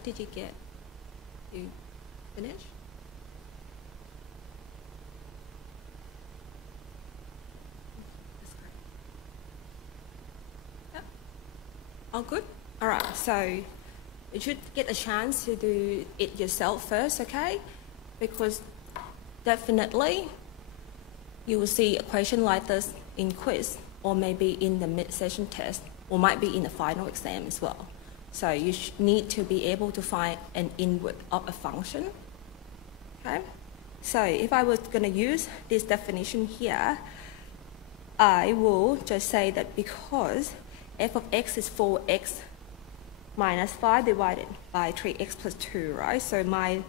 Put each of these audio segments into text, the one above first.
What did you get? You finish? That's great. Yep. All good? All right, so you should get a chance to do it yourself first, okay? Because definitely you will see a question like this in quiz, or maybe in the mid-session test, or might be in the final exam as well. So you need to be able to find an inward of a function, okay? So if I was going to use this definition here, I will just say that because f of x is 4x minus 5 divided by 3x plus 2, right? So my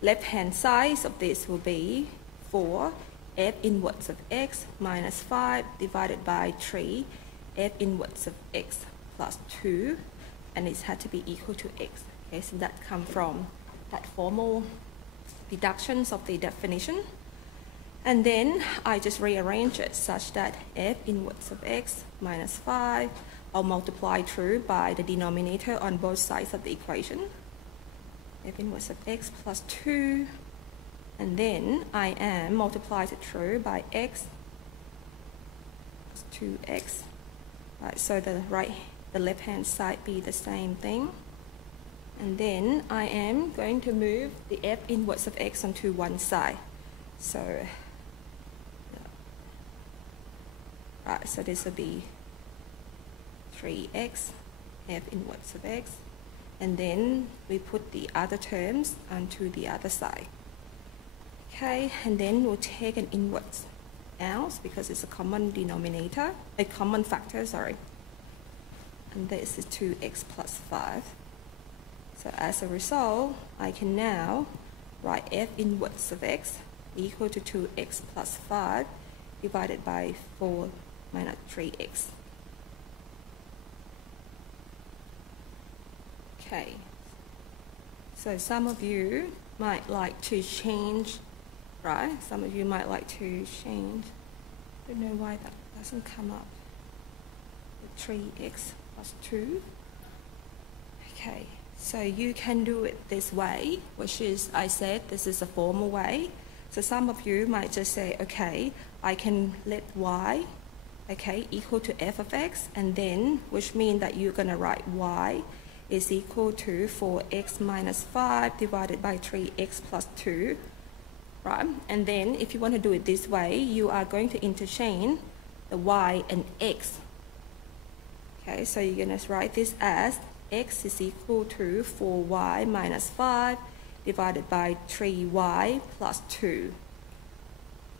left-hand side of this will be 4 f inverse of x minus 5 divided by 3 f inverse of x plus 2, and it had to be equal to x. Okay, so that comes from that formal deductions of the definition. And then I just rearrange it such that f inverse of x minus 5, I'll multiply through by the denominator on both sides of the equation. F inverse of x plus 2, and then I am multiplied it through by x plus 2x. Right, so the left-hand side be the same thing. And then I am going to move the f inverse of x onto one side. So, right, so this will be 3x, f inverse of x, and then we put the other terms onto the other side. Okay, and then we'll take an inverse out because it's a common denominator, a common factor, sorry. And this is 2x plus 5. So as a result, I can now write f inverse of x equal to 2x plus 5 divided by 4 minus 3x. Okay, so some of you might like to change, right? Some of you might like to change. I don't know why that doesn't come up. 3x plus 2. Okay, so you can do it this way, which is, I said, this is a formal way. So some of you might just say, okay, I can let y, okay, equal to f of x, and then, which means that you're going to write y is equal to 4x minus 5 divided by 3x plus 2, right? And then if you want to do it this way, you are going to interchange the y and x. Okay, so you're going to write this as x is equal to 4y minus 5 divided by 3y plus 2.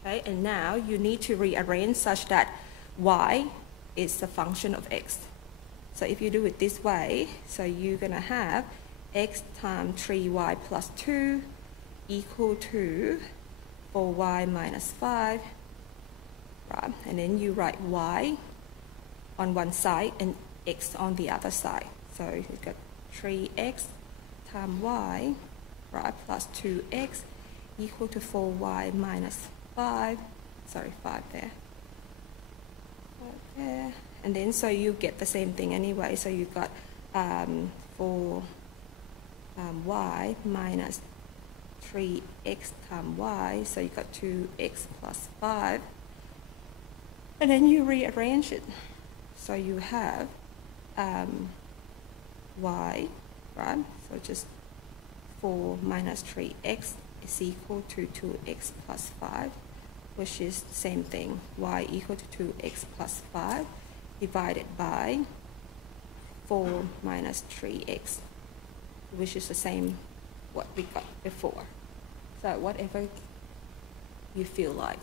Okay, and now you need to rearrange such that y is a function of x. So if you do it this way, so you're going to have x times 3y plus 2 equal to 4y minus 5, right? And then you write y on one side and x on the other side. So you've got 3x times y, right, plus 2x equal to 4y minus 5. Sorry, 5 there. 5 there. And then so you get the same thing anyway. So you've got 4y minus 3x times y. So you've got 2x plus 5. And then you rearrange it. So you have y, right? So just 4 minus 3x is equal to 2x plus 5, which is the same thing. Y equal to 2x plus 5 divided by 4 minus 3x, which is the same what we got before. So whatever you feel like,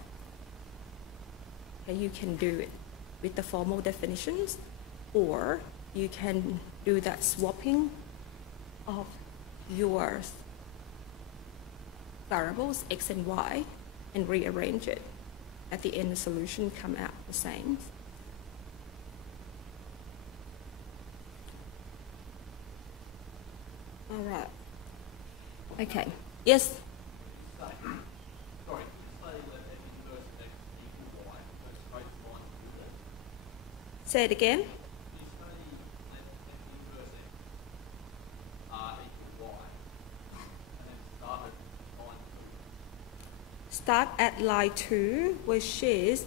okay, you can do it with the formal definitions, or you can do that swapping of your variables x and y and rearrange it. At the end, the solution come out the same. All right. Okay. Yes? Say it again. start at line 2, which is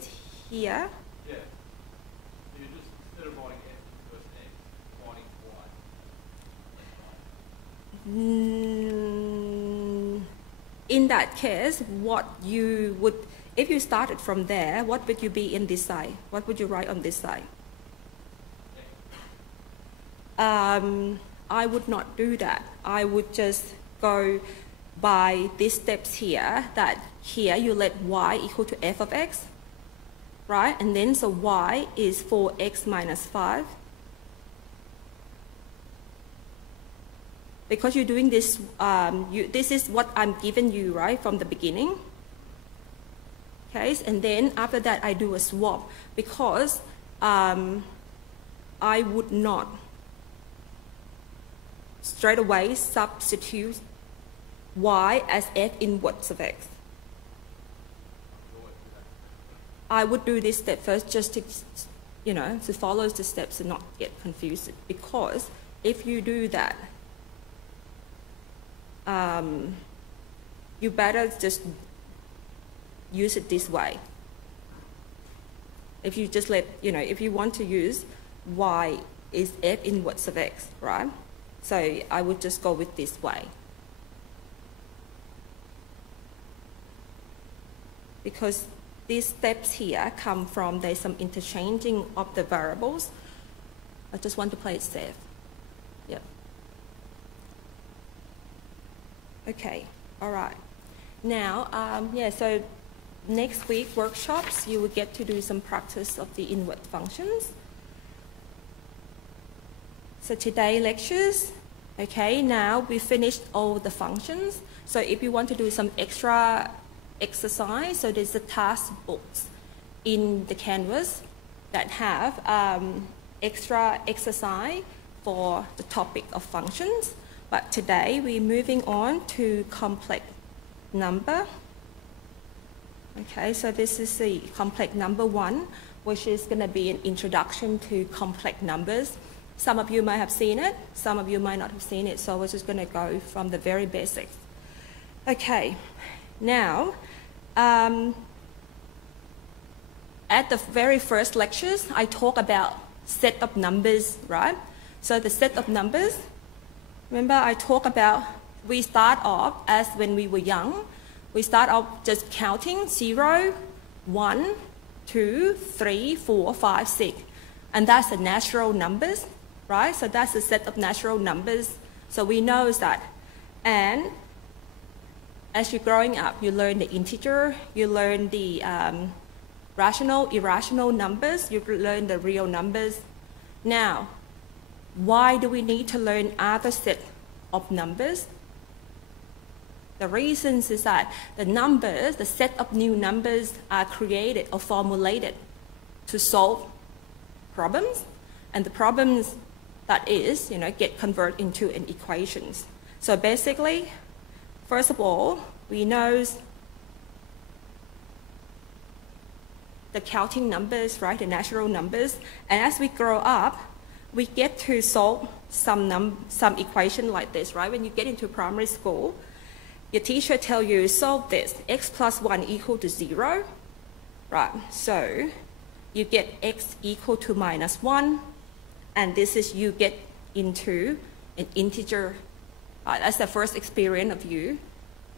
here. Yeah. So you're just, instead of writing f first x, writing y. In that case, what you would, if you started from there, what would you be in this side? What would you write on this side? I would not do that. I would just go by these steps here, that here you let y equal to f of x, right? And then so y is 4x minus 5. Because you're doing this, this is what I'm giving you, right, from the beginning. Okay, and then after that I do a swap, because I would not straight away substitute y as f inverse of x. I would do this step first just to, to follow the steps and not get confused, because if you do that, you better just use it this way. If you just let, if you want to use y is f inverse of x, right? So I would just go with this way. Because these steps here come from, there's some interchanging of the variables. I just want to play it safe. Yep. Okay, all right. Now, so next week workshops, you will get to do some practice of the inverse functions. So today lectures, okay, now we finished all the functions. So if you want to do some extra exercise, so there's the task books in the Canvas that have extra exercise for the topic of functions. But today we're moving on to complex number. Okay, so this is the complex number 1, which is going to be an introduction to complex numbers. Some of you might have seen it, some of you might not have seen it, so we're just going to go from the very basics. Okay, now, at the very first lectures, I talk about set of numbers, right? So the set of numbers, remember I talk about, we start off as when we were young, we start off just counting 0, 1, 2, 3, 4, 5, 6. And that's the natural numbers, right? So that's the set of natural numbers. So we know that. And as you're growing up, you learn the integer, you learn the rational, irrational numbers, you learn the real numbers. Now, why do we need to learn other set of numbers? The reasons is that the numbers, the set of new numbers are created or formulated to solve problems, and the problems that is, get converted into an equations. So basically, first of all, we know the counting numbers, right, the natural numbers, and as we grow up, we get to solve some equation like this, right? When you get into primary school, your teacher tell you solve this, x plus 1 equal to 0, right? So you get x equal to minus 1, and this is you get into an integer. That's the first experience of you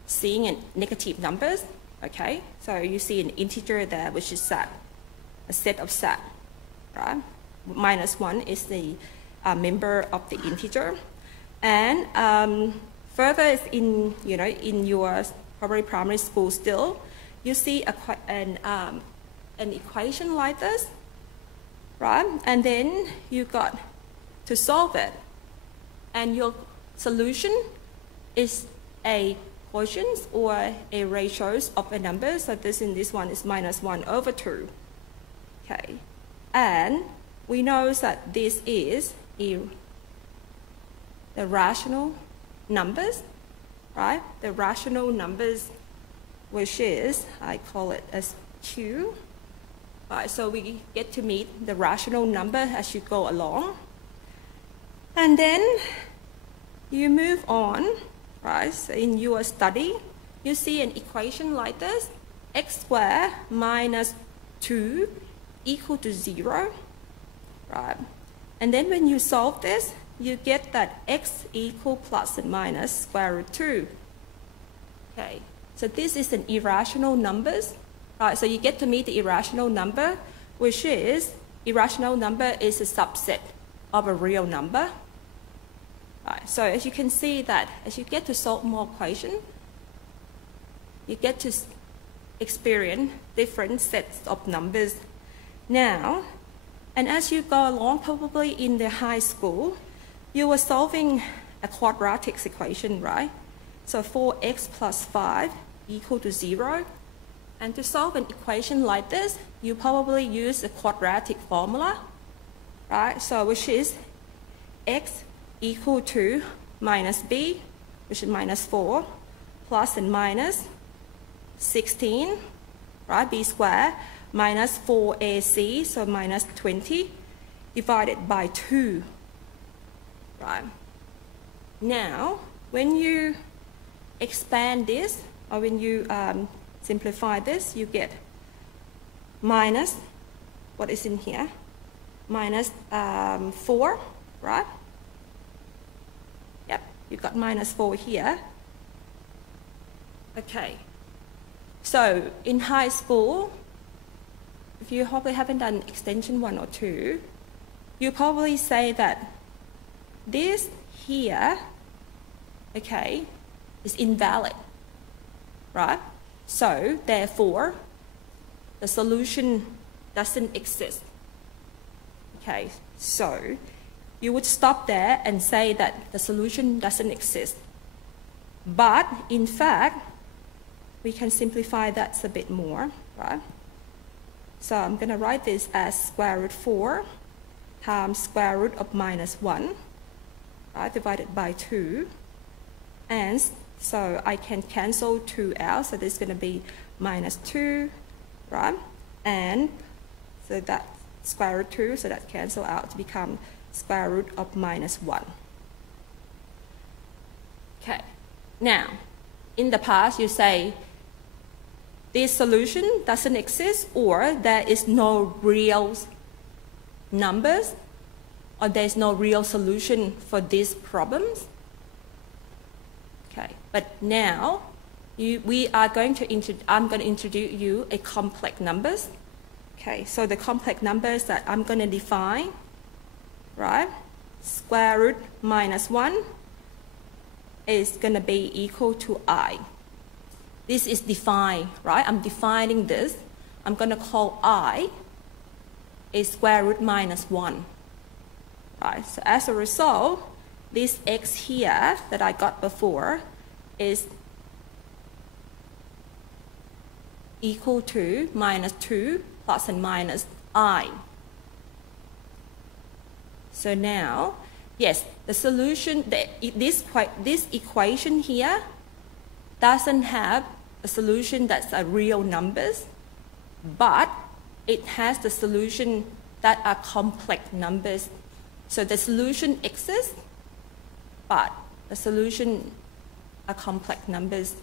seeing negative numbers, okay? So you see an integer there, which is set, a set of set, right? Minus 1 is the member of the integer. And further is in, in your probably primary school still, you see an equation like this, right? And then you got to solve it. And your solution is a quotient or a ratios of a number. So this in this one is minus 1 over 2. Okay. And we know that this is the rational numbers, right? The rational numbers, which is, I call it as Q. Right, so we get to meet the rational number as you go along. And then you move on, right? So in your study, you see an equation like this, x squared minus 2 equal to 0, right? And then when you solve this, you get that x equal plus and minus square root 2. Okay, so this is an irrational numbers, right? So you get to meet the irrational number, which is, irrational number is a subset of a real number. Right, so as you can see that as you get to solve more equations, you get to experience different sets of numbers. Now, and as you go along, probably in the high school, you were solving a quadratic equation, right? So 4x plus 5 equal to 0. And to solve an equation like this, you probably use a quadratic formula, right? So which is x equal to minus b, which is minus 4, plus and minus 16, right? b squared minus 4ac, so minus 20, divided by 2, right? Now, when you expand this, or when you simplify this, you get minus, what is in here? Minus 4, right? Yep, you got minus 4 here. Okay, so in high school, if you probably haven't done extension 1 or 2, you probably say that this here, okay, is invalid, right? So therefore, the solution doesn't exist. Okay, so you would stop there and say that the solution doesn't exist. But in fact, we can simplify that a bit more, right? So I'm going to write this as square root 4 times square root of minus 1, right, divided by 2. And so I can cancel 2 out, so this is going to be minus 2, right? And so that square root 2, so that cancel out to become square root of minus 1. Okay, now, in the past you say this solution doesn't exist, or there is no real numbers, or there's no real solution for these problems. Okay, but now I'm going to introduce you a complex numbers. Okay, so the complex numbers that I'm going to define, right? Square root minus 1 is going to be equal to I. This is defined, right? I'm defining this. I'm going to call I a square root minus 1. Right, so as a result, this x here that I got before is equal to minus 2 plus and minus I. So now, yes, the solution, this equation here doesn't have a solution that's a real numbers, but it has the solution that are complex numbers. So the solution exists, but the solution are complex numbers.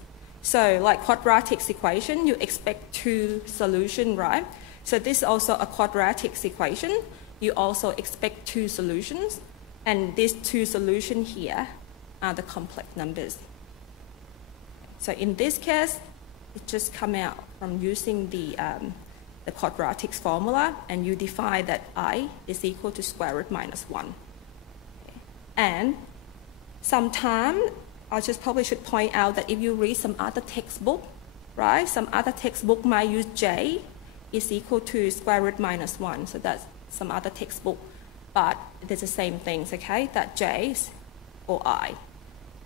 So like quadratic equation, you expect 2 solutions, right? So this is also a quadratic equation. You also expect 2 solutions, and these 2 solutions here are the complex numbers. So in this case, it just comes out from using the quadratic formula, and you define that I is equal to square root minus 1. Okay. And sometimes, I just probably should point out that if you read some other textbook, right, some other textbook might use J is equal to square root minus 1. So that's some other textbook, but it's the same things, okay, that J or I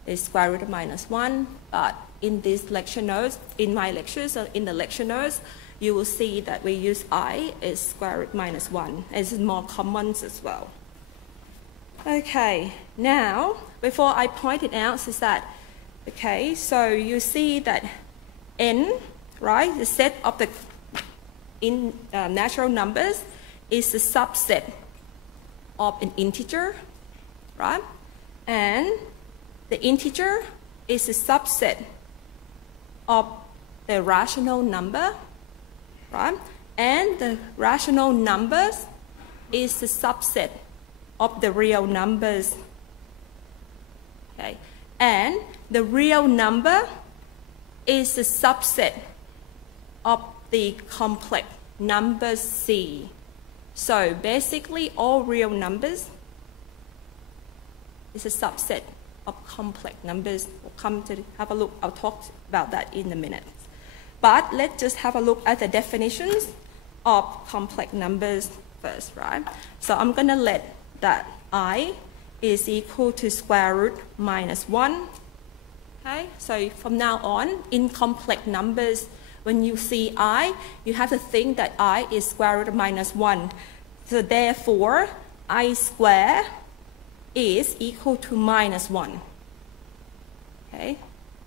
is square root of minus 1, but in these lecture notes, in my lectures, or in the lecture notes, you will see that we use I is square root minus 1. It's more common as well. Okay, now, before I point it out is that, okay, so you see that n, right, the set of the natural numbers is a subset of an integer, right? And the integer is a subset of the rational number, right? And the rational numbers is the subset of the real numbers. Okay, and the real number is the subset of the complex number C. So basically all real numbers is a subset of complex numbers. We'll come to have a look, I'll talk about that in a minute. But let's just have a look at the definitions of complex numbers first, right? So I'm gonna let that I is equal to square root minus 1. Okay, so from now on, in complex numbers, when you see I, you have to think that I is square root of minus 1. So therefore, I square is equal to minus 1. Okay,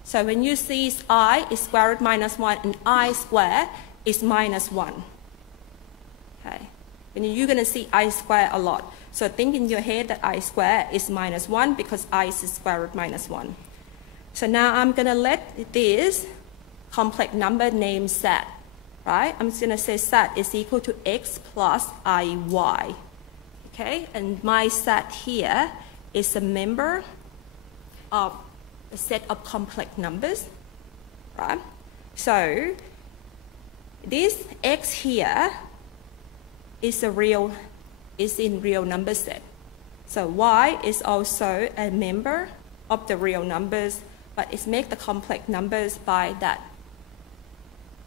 so when you see I is square root minus 1 and I square is minus 1. Okay, and you're going to see I square a lot. So think in your head that I square is minus 1 because I is square root minus 1. So now I'm going to let this complex number named Z, right? I'm just going to say Z is equal to X plus IY. Okay, and my Z here is a member of a set of complex numbers, right? So this X here is in real number set. So Y is also a member of the real numbers, but it's make the complex numbers by that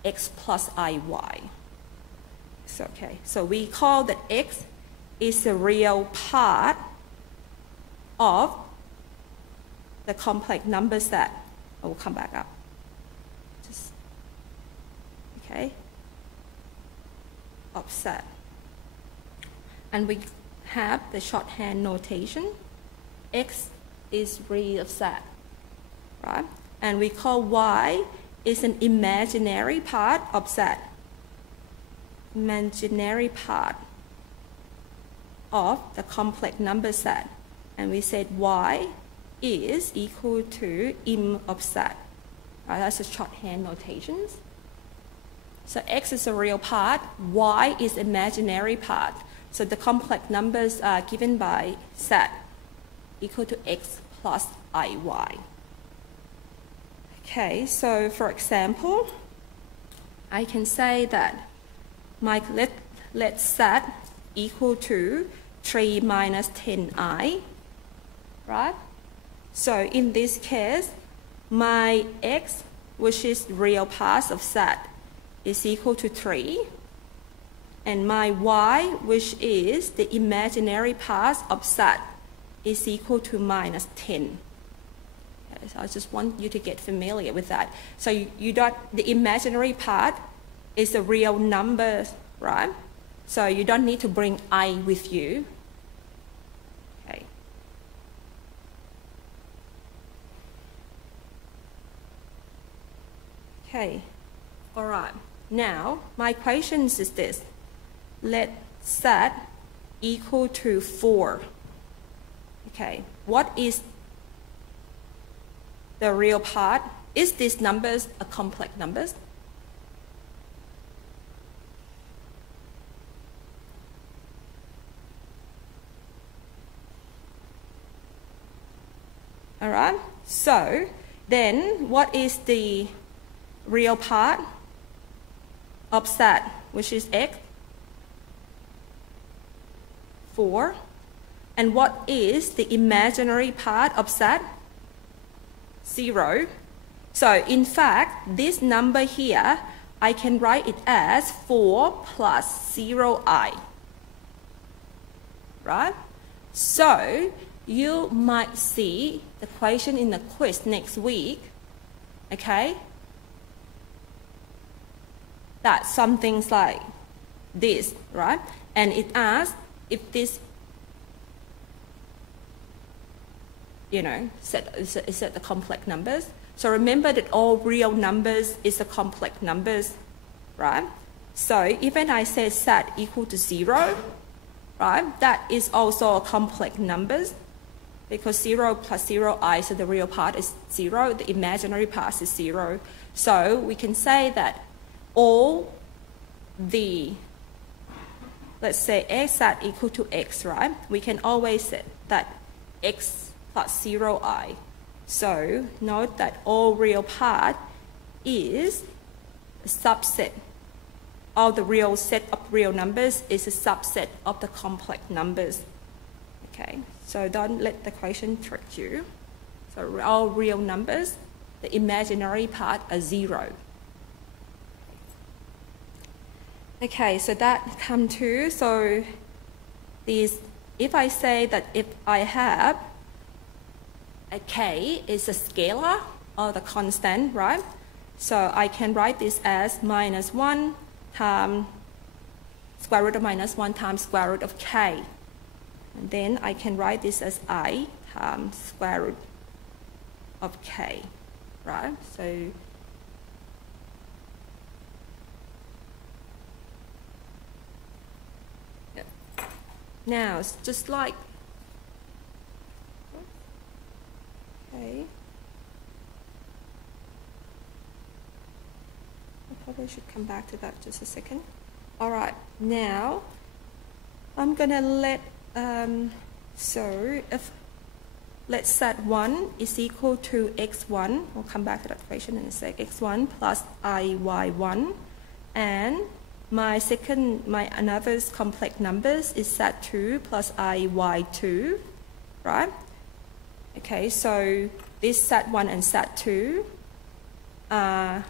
X plus IY. So, okay, so we call that X is a real part of the complex number set. I will come back up. Okay, of set. And we have the shorthand notation. X is real set, right? And we call Y is an imaginary part of Z. Imaginary part of the complex number set. And we said Y is equal to Im of Z. Right, that's the shorthand notations. So X is a real part, Y is imaginary part. So the complex numbers are given by Z equal to X plus IY. Okay, so for example, I can say that let Z equal to 3 minus 10i, right? So in this case, my X, which is real part of Z, is equal to 3. And my Y, which is the imaginary part of Z, is equal to minus 10. Okay, so I just want you to get familiar with that. So the imaginary part is a real number, right? So you don't need to bring I with you. Okay. Okay, all right. Now, my question is this. Let Z equal to 4. Okay, what is the real part? Is these numbers a complex numbers? All right, so then what is the real part of Z, which is X? 4. And what is the imaginary part of Z? 0. So in fact, this number here, I can write it as 4 plus 0i. Right? So you might see the question in the quiz next week, okay? That's something like this, right? And it asks if this, is it the complex numbers? So remember that all real numbers is the complex numbers, right? So even I say Z equal to 0, right? That is also a complex numbers. Because 0 plus 0i, so the real part is 0, the imaginary part is 0. So we can say that all the, let's say x hat equal to x, right? We can always say that x plus 0i. So note that all real part is a subset. All the real set of real numbers is a subset of the complex numbers. Okay, so don't let the question trick you. So all real numbers, the imaginary part are 0. Okay, so that come to, so these, if I say that if I have a k is a scalar or the constant, right? So I can write this as minus 1 times square root of minus 1 times square root of k. And then I can write this as I times square root of k, right? So yep. Now it's just like, okay. I probably should come back to that just a second. All right, now I'm gonna let, so if let's set 1 is equal to x1, we'll come back to that equation in a sec, x1 plus iy1, and my another complex numbers is set 2 plus iy2, right? Okay, so this set 1 and set 2 are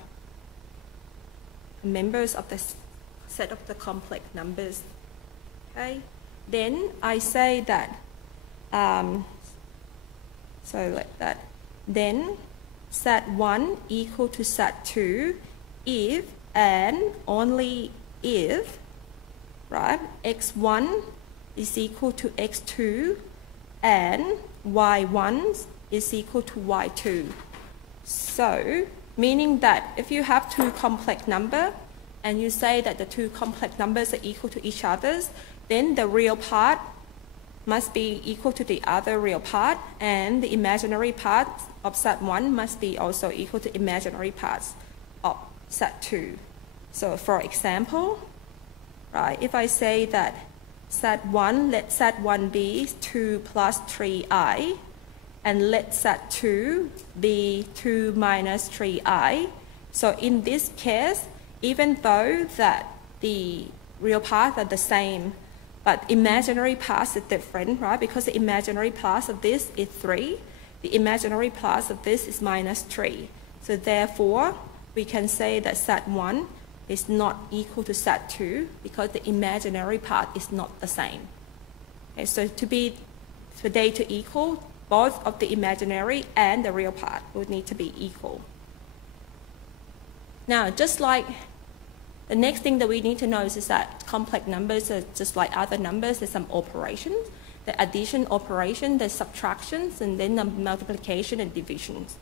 members of the set of the complex numbers. Okay, then I say that, so like that, then set 1 equal to set 2 if and only if, right, x1 is equal to x2 and y1 is equal to y2. So, meaning that if you have two complex numbers and you say that the two complex numbers are equal to each other, then the real part must be equal to the other real part, and the imaginary part of set 1 must be also equal to imaginary parts of set 2. So for example, right, if I say that set 1, let set 1 be 2 plus 3i, and let set 2 be 2 minus 3i. So in this case, even though that the real parts are the same, but imaginary parts is different, right? Because the imaginary parts of this is 3, the imaginary parts of this is minus 3. So therefore, we can say that set 1 is not equal to set 2 because the imaginary part is not the same. Okay, so for they to equal, both of the imaginary and the real part would need to be equal. Now, just like the next thing that we need to know is that complex numbers are just like other numbers. There's some operations, the addition operation, the subtractions, and then the multiplication and divisions.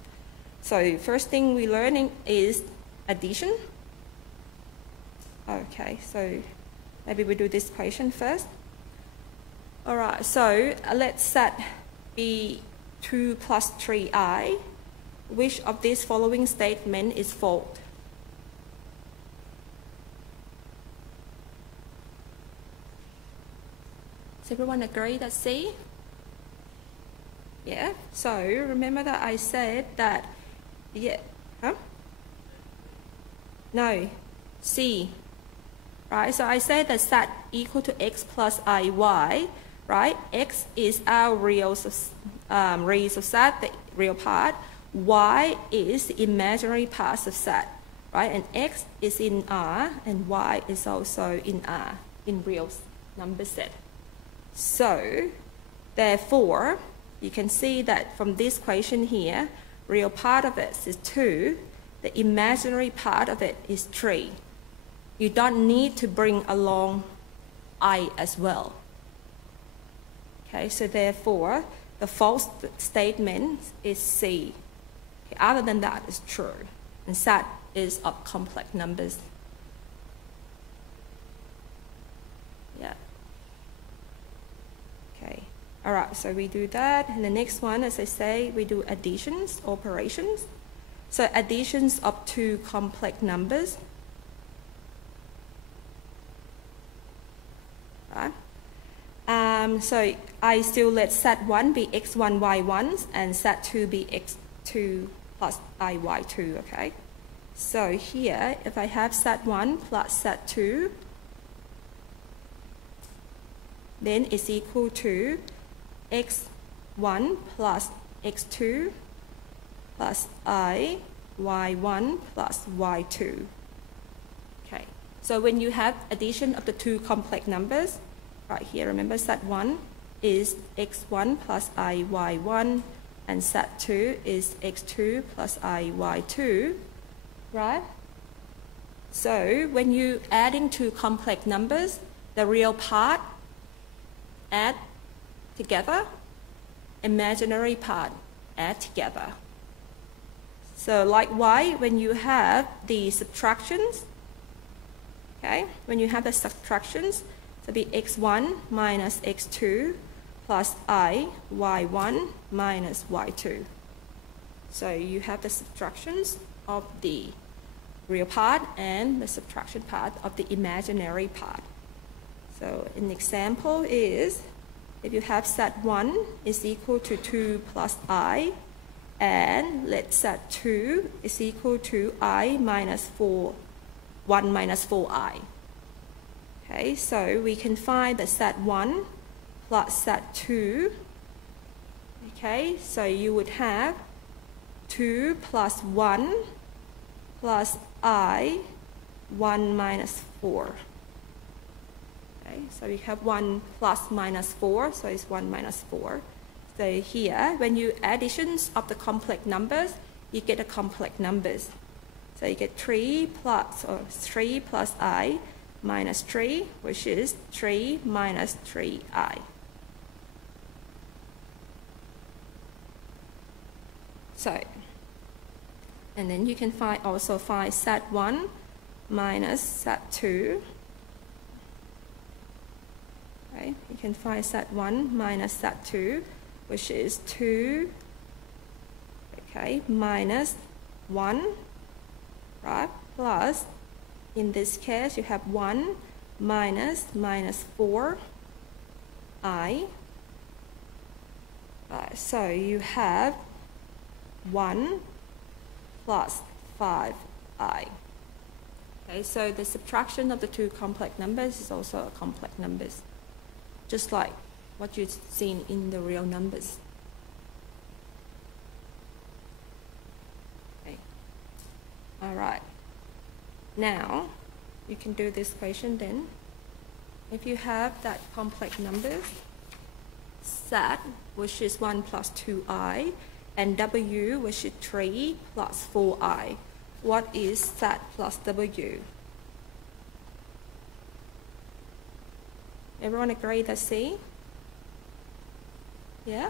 So first thing we're learning is addition. Okay, so maybe we do this equation first. All right, so let's set be 2 plus 3i. Which of these following statement is false? Does everyone agree that C? Yeah, so remember that I said that, yeah, huh? No, C, right? So I said that set equal to x plus iy, right? X is our real set, the real part. Y is the imaginary part of set, right? And x is in R and y is also in R, in real number set. So, therefore, you can see that from this equation here, real part of it is 2, the imaginary part of it is 3. You don't need to bring along I as well. Okay, so therefore, the false statement is C. Okay, other than that, it's true. And set is of complex numbers. Yeah. Okay. All right, so we do that. And the next one, as I say, we do additions, operations. So additions of two complex numbers. Right? So I still let set1 be x1, y1, and set2 be x2 plus I, y2, okay? So here, if I have set1 plus set2, then it's equal to x1 plus x2 plus I, y1 plus y2. Okay, so when you have addition of the two complex numbers, right here, remember set1 is x1 plus I, y1, and set2 is x2 plus I, y2, right? So when you adding two complex numbers, the real part add together, imaginary part add together. So likewise, when you have the subtractions, okay, when you have the subtractions, so be x1 minus x2 plus I, y1 minus y2. So you have the subtractions of the real part and the subtraction part of the imaginary part. So an example is, if you have set1 is equal to 2 plus I, and let set2 is equal to I minus 4, 1 minus 4I. Okay, so we can find the set1 plus set2. Okay, so you would have 2 plus 1 plus I, 1 minus 4. Okay, so we have 1 plus minus 4, so it's 1 minus 4. So here, when you additions of the complex numbers, you get the complex numbers. So you get 3 plus I minus 3, which is 3 minus 3I. So, and then you can also find set1 minus set2. Okay, you can find set1 minus set2, which is 2, okay, minus 1, right, plus, in this case, you have 1 minus 4I. Right, so you have 1 plus 5I. Okay, so the subtraction of the two complex numbers is also a complex numbers, just like what you've seen in the real numbers. Okay. All right. Now, you can do this equation then. If you have that complex numbers, set, which is 1 plus 2I, and W, which is 3 plus 4I. What is set plus W? Everyone agree that's C? Yeah?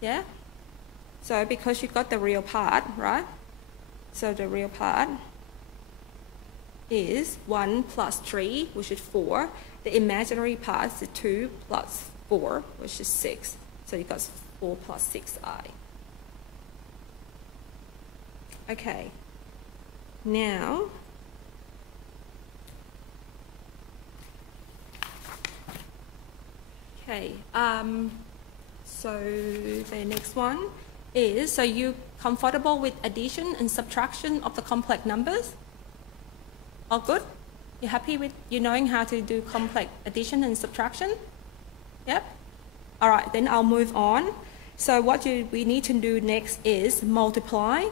Yeah? So because you got the real part, right? So the real part is 1 plus 3, which is 4. The imaginary part is 2 plus 4, which is 6. So you got 4 plus 6I. Okay. Now, okay, so the next one is, so you comfortable with addition and subtraction of the complex numbers? All good? You happy with you knowing how to do complex addition and subtraction? Yep. All right, then I'll move on. So what we need to do next is multiply.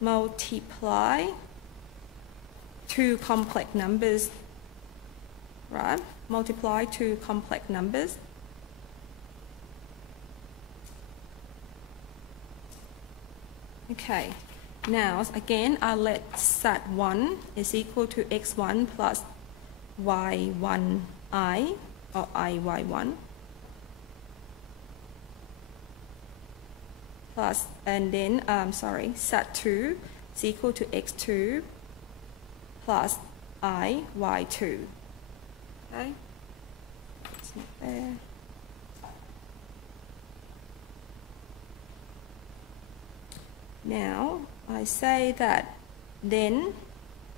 Multiply two complex numbers, right? Multiply two complex numbers. Okay, now again, I'll let set1 is equal to x1 plus y1i, or iy1, plus, and then, set2 is equal to x2 plus I, y2. Okay? It's not there. Now, I say that then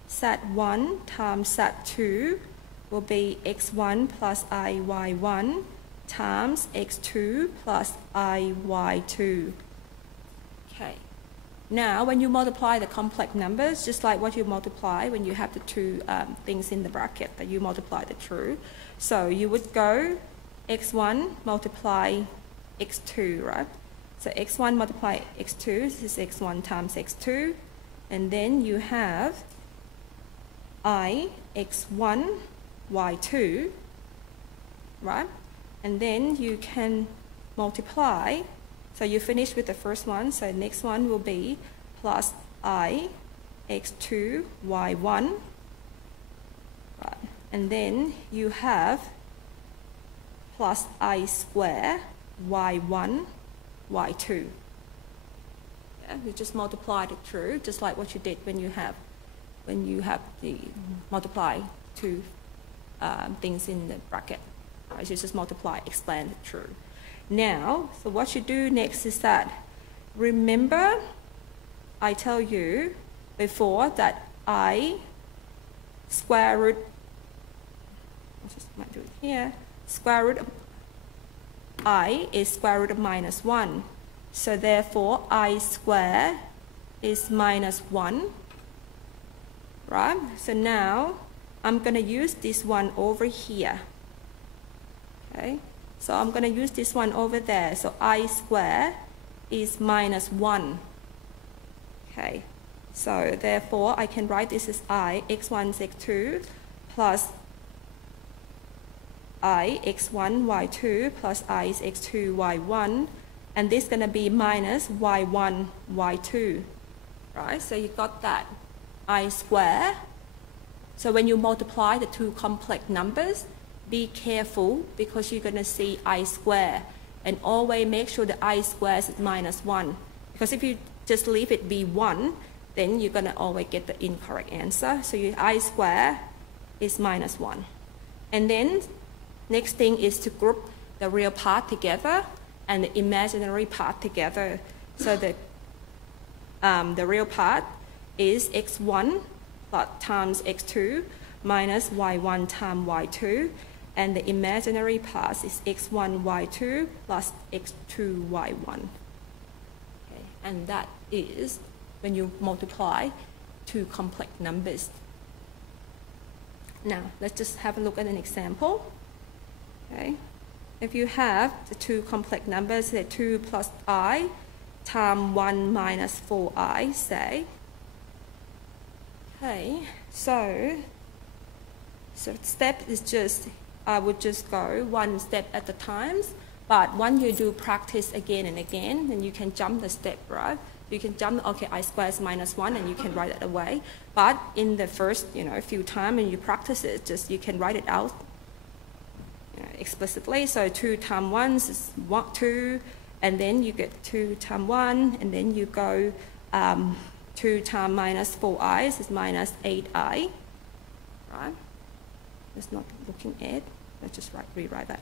SAT1 times SAT2 will be x1 plus iy1 times x2 plus iy2. Okay. Now, when you multiply the complex numbers, just like what you multiply when you have the two things in the bracket that you multiply the two. So you would go x1 multiply x2, right? So x1 multiply x2, this is x1 times x2. And then you have I x1 y2, right? And then you can multiply. So you finish with the first one, so next one will be plus I x2 y1, right? And then you have plus I square y1 y2. Yeah, you just multiply it through, just like what you did when you have the multiply two things in the bracket. Right? So you just multiply, expand it through. Now, so what you do next is that, remember I tell you before that I square root, I just might do it here, square root of I is square root of minus 1. So therefore I square is minus 1, right? So now I'm going to use this one over here, okay? So I'm going to use this one over there. So I square is minus 1. Okay. So therefore, I can write this as I x1 x2 plus I x1 y2 plus I is x2 y1. And this is going to be minus y1 y2. Right? So you got that. I square. So when you multiply the two complex numbers, be careful because you're going to see I square, and always make sure the I square is minus 1, because if you just leave it be 1, then you're going to always get the incorrect answer. So your I square is minus 1. And then next thing is to group the real part together and the imaginary part together. So the real part is x1 times x2 minus y1 times y2. And the imaginary part is x1, y2 plus x2, y1. Okay. And that is when you multiply two complex numbers. Now, let's just have a look at an example. Okay. If you have the two complex numbers, the 2 plus I times 1 minus 4i, say. Okay, so step is just, I would just go one step at a time, but when you do practice again and again, then you can jump the step, right? You can jump, okay, I square is minus 1, and you can write it away. But in the first, few times when you practice it, just you can write it out explicitly. So 2 times 1 is 2, and then you get 2 times 1, and then you go 2 times minus 4i is minus 8i, right? It's not looking at. Let's just rewrite that.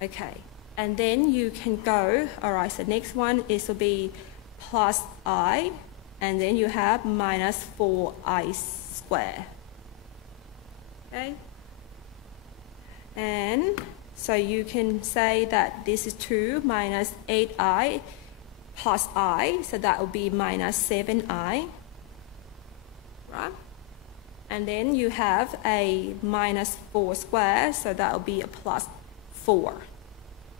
Okay, and then you can go. All right. So next one is to be plus I, and then you have minus 4i squared. Okay, and so you can say that this is 2 minus 8i plus I, so that will be minus 7i, right? And then you have a minus 4 squared, so that will be a plus 4,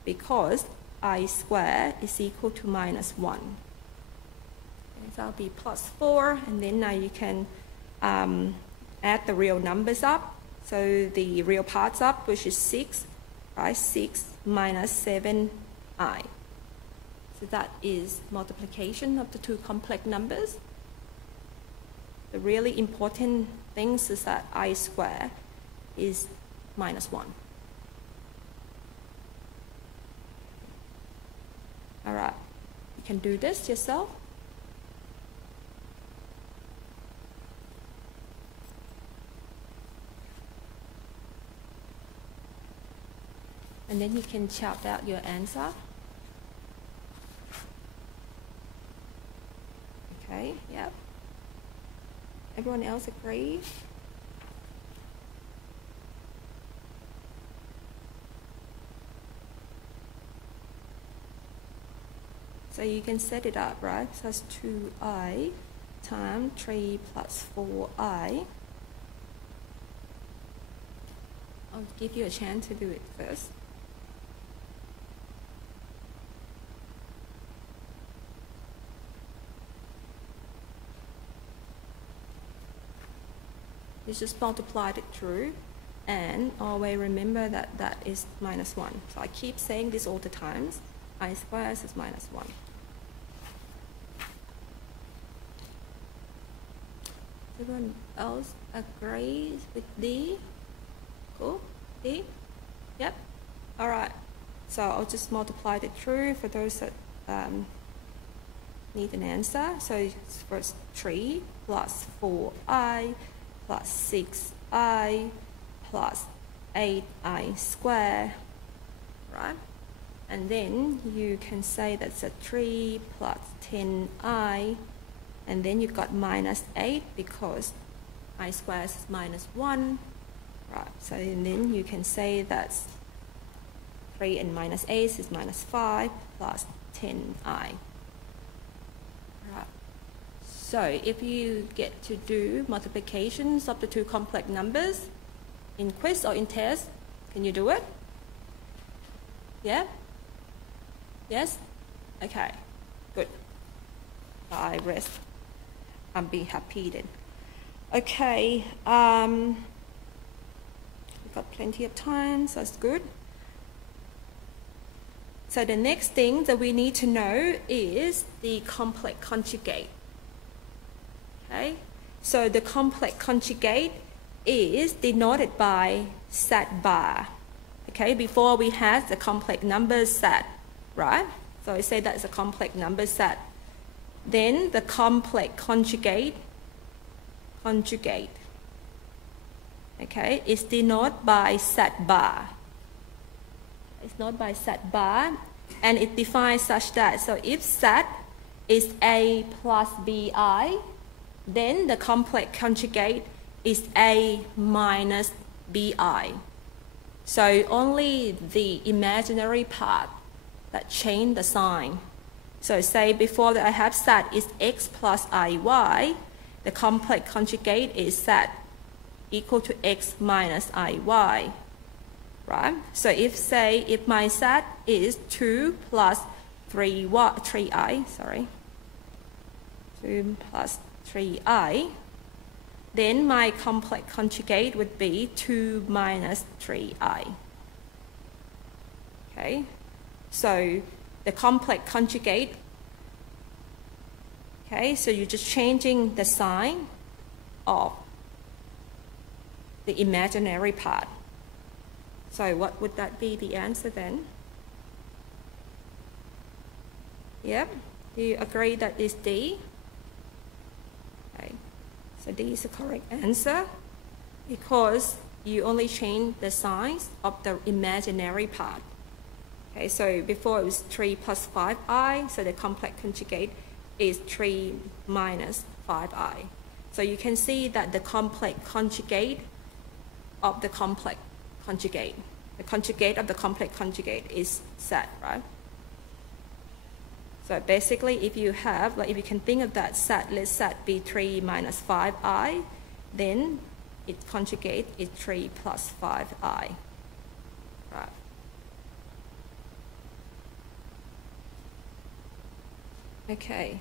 because I squared is equal to minus 1. Okay, so that will be plus 4, and then now you can add the real numbers up. So the real parts up, which is 6, right? 6 minus 7i. So that is multiplication of the two complex numbers. The really important things is that I square is minus 1. All right, you can do this yourself. And then you can shout out your answer. Okay, yep. Everyone else agree? So you can set it up, right? So that's 2i times 3 plus 4i. I'll give you a chance to do it first. You just multiplied it through, and always remember that that is minus 1. So I keep saying this all the times. I squared is minus 1. Everyone else agrees with D? Cool? D? Yep. All right. So I'll just multiply it through for those that need an answer. So it's first 3 plus 4i plus 6i plus 8i squared, right? And then you can say that's a 3 plus 10i, and then you've got minus 8 because I squared is minus 1, right? So and then you can say that's 3 and minus 8 is minus 5 plus 10i. Right. So if you get to do multiplications of the two complex numbers in quiz or in test, can you do it? Yeah? Yes? Okay, good. I rest. I'll be happy then. Okay, we've got plenty of time, so that's good. So the next thing that we need to know is the complex conjugate. Okay, so the complex conjugate is denoted by Z bar. Okay, before we had the complex number Z, right? So I say that's a complex number Z. Then the complex conjugate, okay, is denoted by Z bar. It's not by Z bar, and it defines such that, so if Z is A plus BI, then the complex conjugate is A minus BI. So only the imaginary part that change the sign. So say before that I have Z is X plus IY, the complex conjugate is Z equal to X minus IY. Right? So if say if my Z is 2 plus 3i, sorry, 2 plus 3i, then my complex conjugate would be 2 minus 3i. Okay, so the complex conjugate, okay, so you're just changing the sign of the imaginary part. So what would that be the answer then? Yep, do you agree that is D? Okay, so D is the correct answer because you only change the signs of the imaginary part. Okay, so before it was 3 plus 5i, so the complex conjugate is 3 minus 5i. So you can see that the complex conjugate of the complex conjugate. The conjugate of the complex conjugate is Z, right? So basically, if you have, like if you can think of that Z, let Z be 3 minus 5i, then its conjugate is 3 plus 5i, right? Okay.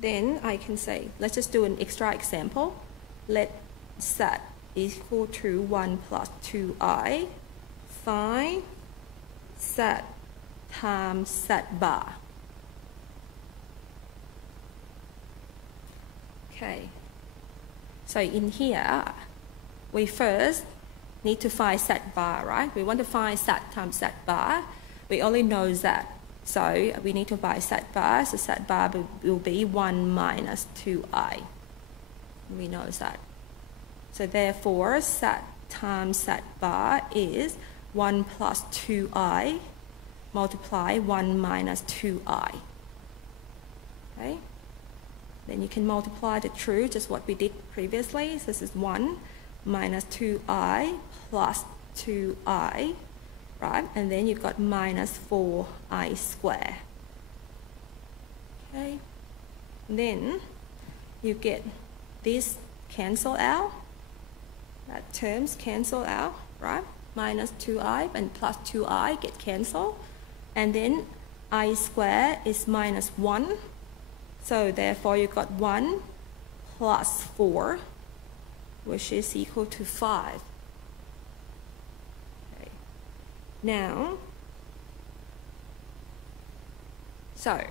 Then I can say, let's just do an extra example. Let Z equal to 1 plus 2i, find Z times Z bar. Okay, so in here, we first need to find Z bar, right? We want to find Z times Z bar. We only know Z, so we need to find Z bar, so Z bar will be 1 minus 2i. We know that. So therefore, Z times z bar is 1 plus 2i multiply 1 minus 2i. Okay? Then you can multiply the two, just what we did previously. So this is 1 minus 2i plus 2i, right? And then you've got minus 4i squared. Okay? And then you get this cancel out. That terms cancel out, right? Minus 2i and plus 2i get cancelled. And then I squared is minus 1. So therefore you got 1 plus 4, which is equal to 5. Okay. Now, so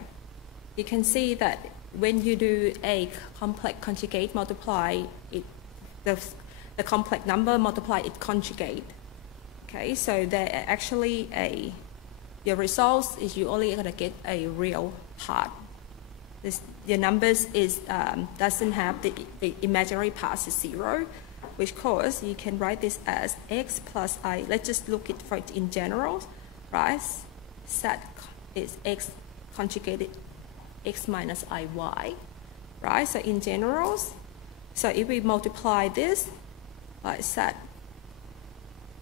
you can see that when you do a complex conjugate, multiply it, the complex number multiply its conjugate. Okay, so they're actually your results is you only going to get a real part. Your numbers is doesn't have the imaginary part is 0, which cause you can write this as x plus I. Let's just look at for it in general, right? Set is x conjugated x minus iy, right? So in general, so if we multiply this by set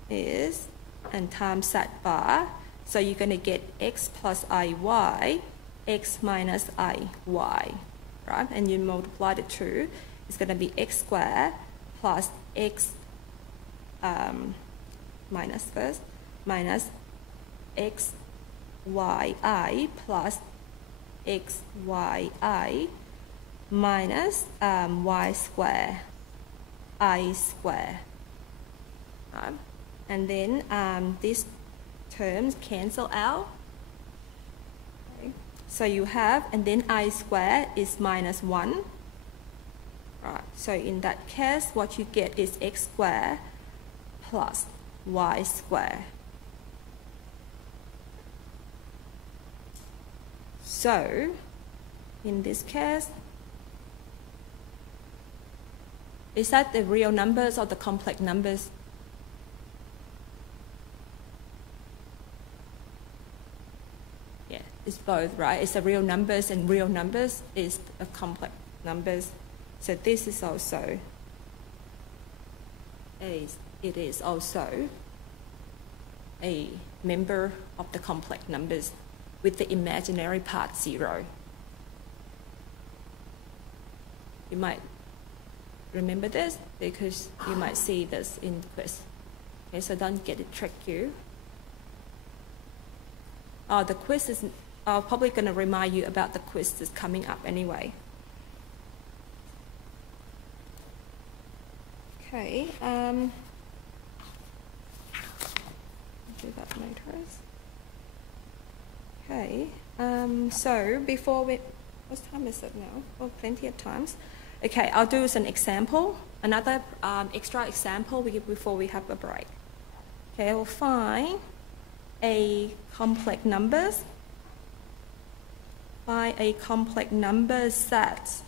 is and times set bar, so you're going to get x plus iy, x minus iy, right? And you multiply the two, it's going to be x squared plus x minus first minus x yi plus x yi minus y squared I squared, right? And then these terms cancel out. Okay. So you have, and then I squared is minus 1. Right. So in that case, what you get is x squared plus y squared. So in this case, is that the real numbers or the complex numbers? Yeah, it's both, right? It's the real numbers, and real numbers is a complex numbers. So this is also it is also a member of the complex numbers with the imaginary part 0. You might remember this because you might see this in the quiz. Okay, so don't get it trick you. The quiz is probably going to remind you about the quiz that's coming up anyway. Okay, do that matrix. Okay, so before we, what time is it now? Oh, plenty of times. Okay, I'll do an example, another extra example before we have a break. Okay, we'll find a complex numbers. Find a complex number set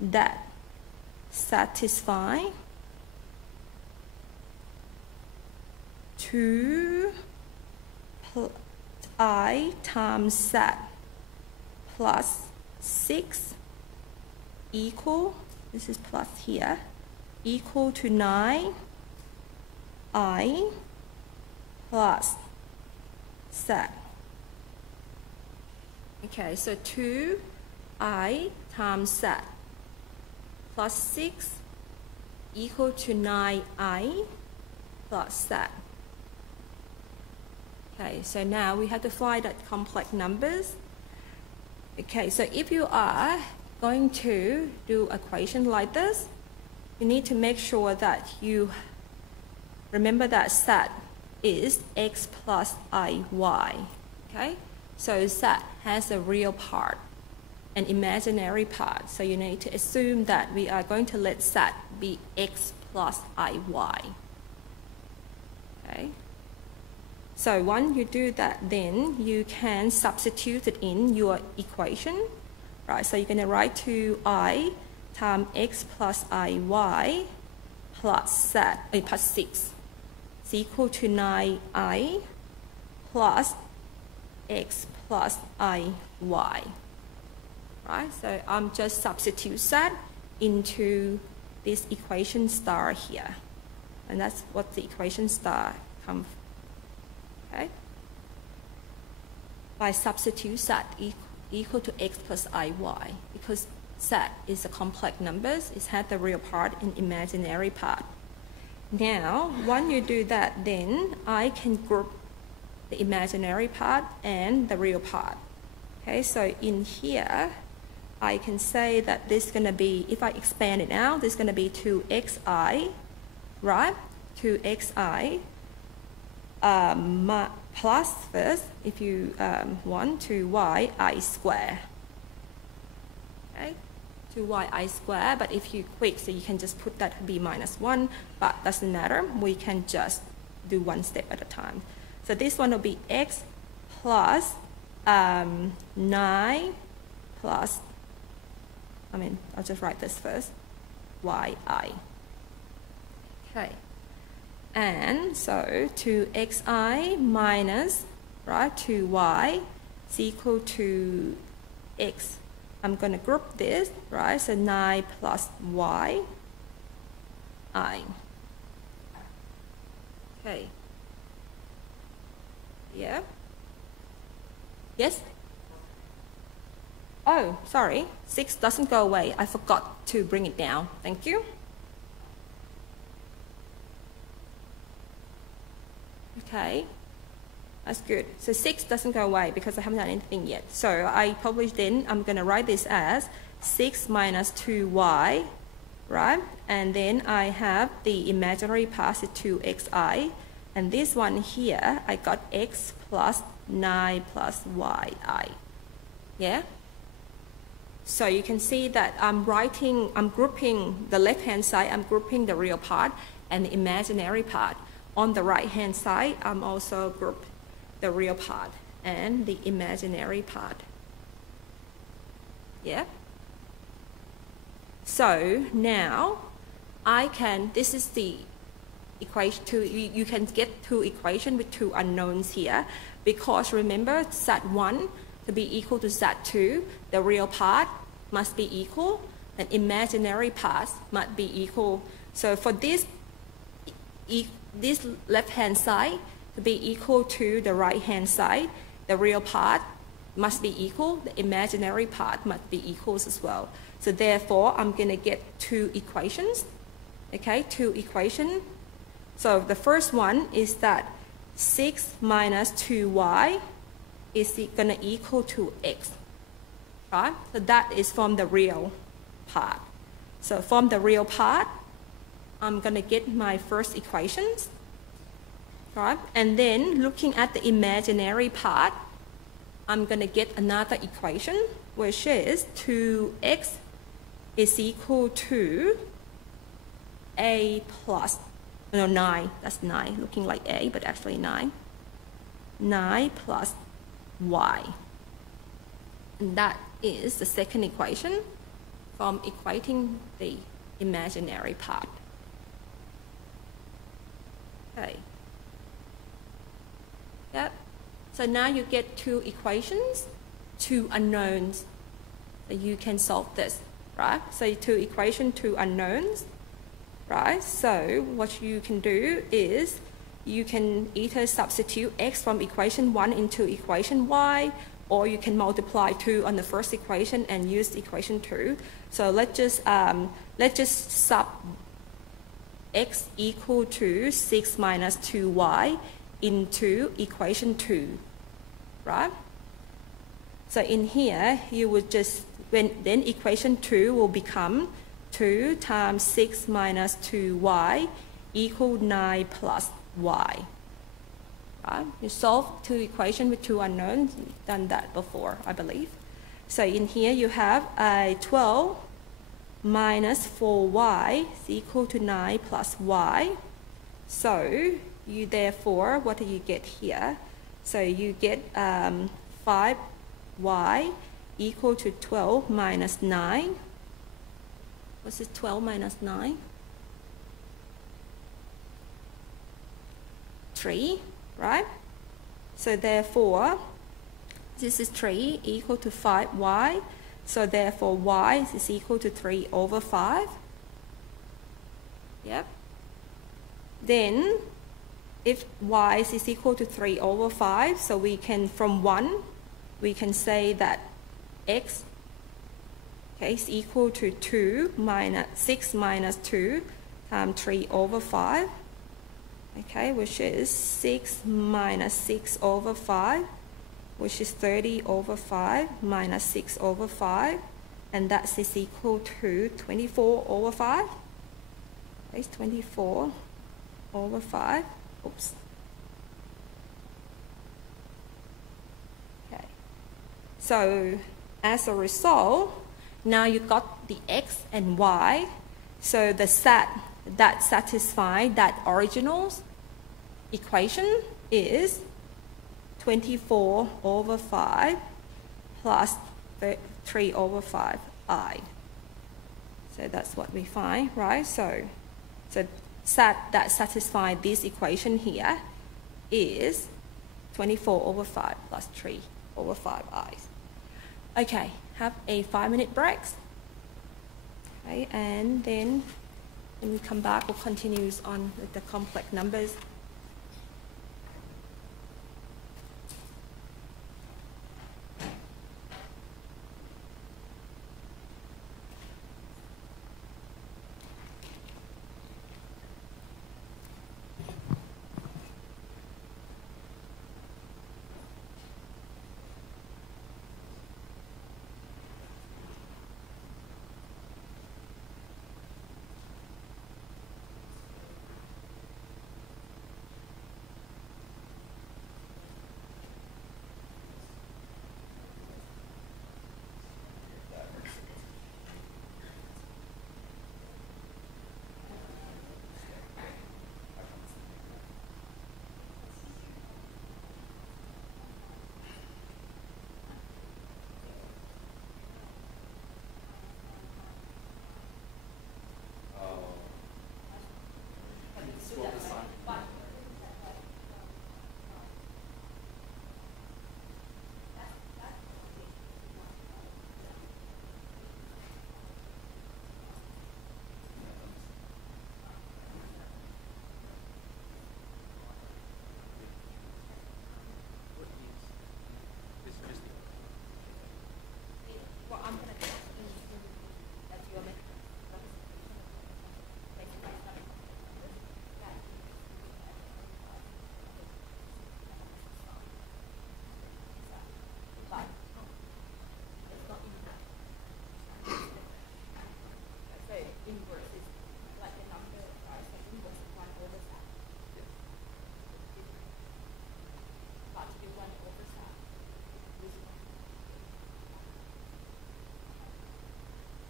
that satisfy 2i times z plus 6 equal, this is plus here, equal to 9i plus z. Okay, so 2i times z plus 6 equal to 9i plus z. Okay, so now we have to find that complex numbers. Okay, so if you are going to do equation like this, you need to make sure that you remember that z is x plus iy. Okay, so z has a real part, an imaginary part. So you need to assume that we are going to let z be x plus iy. Okay. So once you do that, then you can substitute it in your equation, right? So you're going to write 2i times x plus iy plus z, plus 6. is equal to 9i plus x plus iy. Right? So I'm just substitute that into this equation star here. And that's what the equation star comes from. Okay? By substitute z equal to x plus iy, because z is a complex numbers, it has the real part and imaginary part. Now, when you do that, then I can group the imaginary part and the real part. Okay, so in here, I can say that this is going to be, if I expand it out, this is going to be 2xi, right? 2xi plus first, if you want, 2y I square. Okay, 2y I square, but if you quick, so you can just put that to be minus 1, but doesn't matter. We can just do one step at a time. So this one will be x plus 9 plus, I'll just write this first, yi. Okay. And so 2xi minus, right, 2y is equal to x. I'm going to group this, right, so 9 plus y I. Okay. Yeah? Yes? Oh, sorry, 6 doesn't go away. I forgot to bring it down. Thank you. Okay, that's good. So 6 doesn't go away because I haven't done anything yet. So I probably then, I'm going to write this as 6 minus 2y, right? And then I have the imaginary part is 2xi. And this one here, I got x plus 9 plus yi. Yeah? So you can see that I'm grouping the left-hand side, I'm grouping the real part and the imaginary part. On the right-hand side, I'm also grouped the real part and the imaginary part. Yeah? So now, this is the equation, you can get two equations with two unknowns here, because remember, Z1 to be equal to Z2, the real part must be equal, and imaginary parts must be equal. So for this left-hand side to be equal to the right-hand side, the real part must be equal, the imaginary part must be equals as well. So therefore, I'm going to get two equations, okay, two equations. So the first one is that 6 minus 2y is going to equal to x, right? So that is from the real part. So from the real part, I'm going to get my first equations, right? And then looking at the imaginary part, I'm going to get another equation, which is 2x is equal to a plus, no, 9, that's 9, looking like a, but actually 9. 9 plus y. And that is the second equation from equating the imaginary part. Okay. Yep. So now you get two equations, two unknowns. So you can solve this, right? So two equations, two unknowns, right? So what you can do is you can either substitute x from equation 1 into equation y, or you can multiply 2 on the first equation and use equation 2. So let's just sub x equal to 6 minus 2y into equation 2, right? So in here, you would just, then equation 2 will become 2 times 6 minus 2y equal 9 plus y. Right? You solve two equations with two unknowns. You've done that before, I believe. So in here, you have a 12 minus 4y is equal to 9 plus y. So you therefore, what do you get here? So you get 5y equal to 12 minus 9. What's this 12 minus 9? 3, right? So therefore, this is 3 equal to 5y. So therefore, y is equal to 3 over 5. Yep. Then, if y is equal to 3 over 5, so we can, from 1, we can say that x, okay, is equal to 6 minus 2 times 3 over 5, okay, which is 6 minus 6 over 5, which is 30 over 5 minus 6 over 5, and that is equal to 24 over 5. Okay, it's 24 over 5. Oops. Okay. So as a result, now you got the x and y. So the set that satisfies that original equation is 24 over 5 plus 3 over 5i. So that's what we find, right? So set that satisfies this equation here is 24 over 5 plus 3 over 5i. Okay, have a 5-minute break. Okay, and then when we come back, we'll continue on with the complex numbers.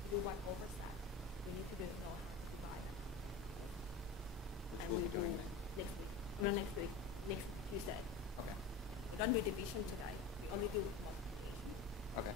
Do 1 over that. We need to do know how to divide that. And we'll do next week. No, next week. Next Tuesday. Okay. We don't do division today. We only do multiplication. Okay.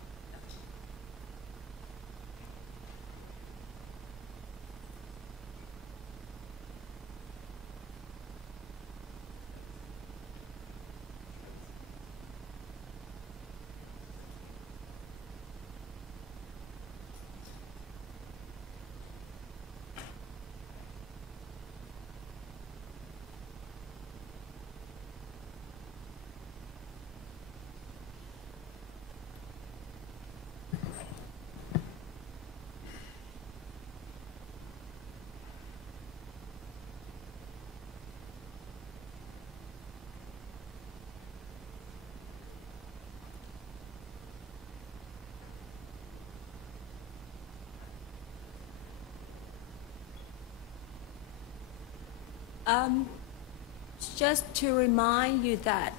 Just to remind you that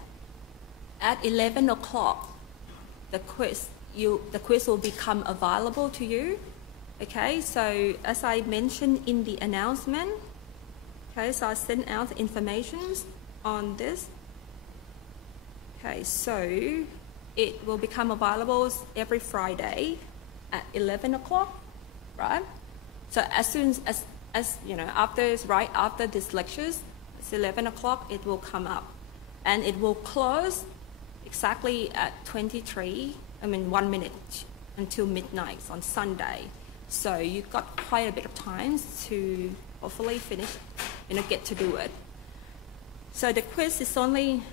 at 11 o'clock, the quiz will become available to you. Okay, so as I mentioned in the announcement, okay, so I sent out information on this. Okay, so it will become available every Friday at 11 o'clock, right? So as soon as you know, right after these lectures, It's 11 o'clock, it will come up. And it will close exactly at 1 minute until midnight on Sunday. So you've got quite a bit of time to hopefully finish, get to do it. So the quiz is only,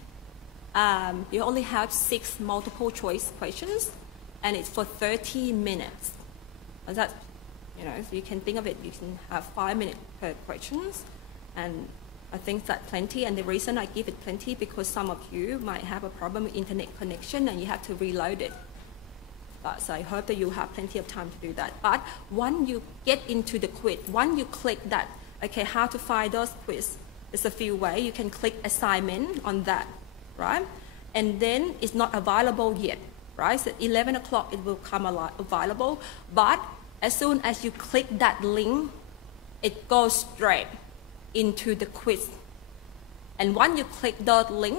you only have 6 multiple choice questions, and it's for 30 minutes. And that, so you can think of it, you can have 5 minutes per questions, and I think that's plenty. And the reason I give it plenty because some of you might have a problem with internet connection and you have to reload it. So I hope that you have plenty of time to do that. But once you get into the quiz, once you click that, okay, how to find those quiz, there's a few ways. You can click assignment on that, right? And then it's not available yet, right? So 11 o'clock it will come available. But as soon as you click that link, it goes straight into the quiz. And once you click that link,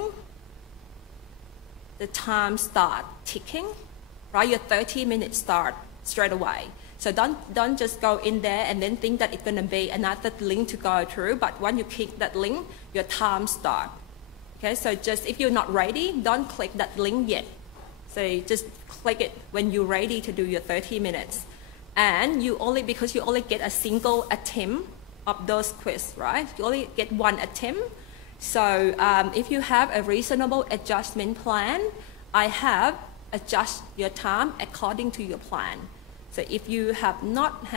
the time starts ticking, right? Your 30 minutes start straight away. So don't just go in there and then think that it's going to be another link to go through, but when you click that link, your time starts. Okay, so just if you're not ready, don't click that link yet. So you just click it when you're ready to do your 30 minutes. And because you only get a single attempt of those quiz, right? You only get 1 attempt. So if you have a reasonable adjustment plan, I have adjust your time according to your plan. So if you have not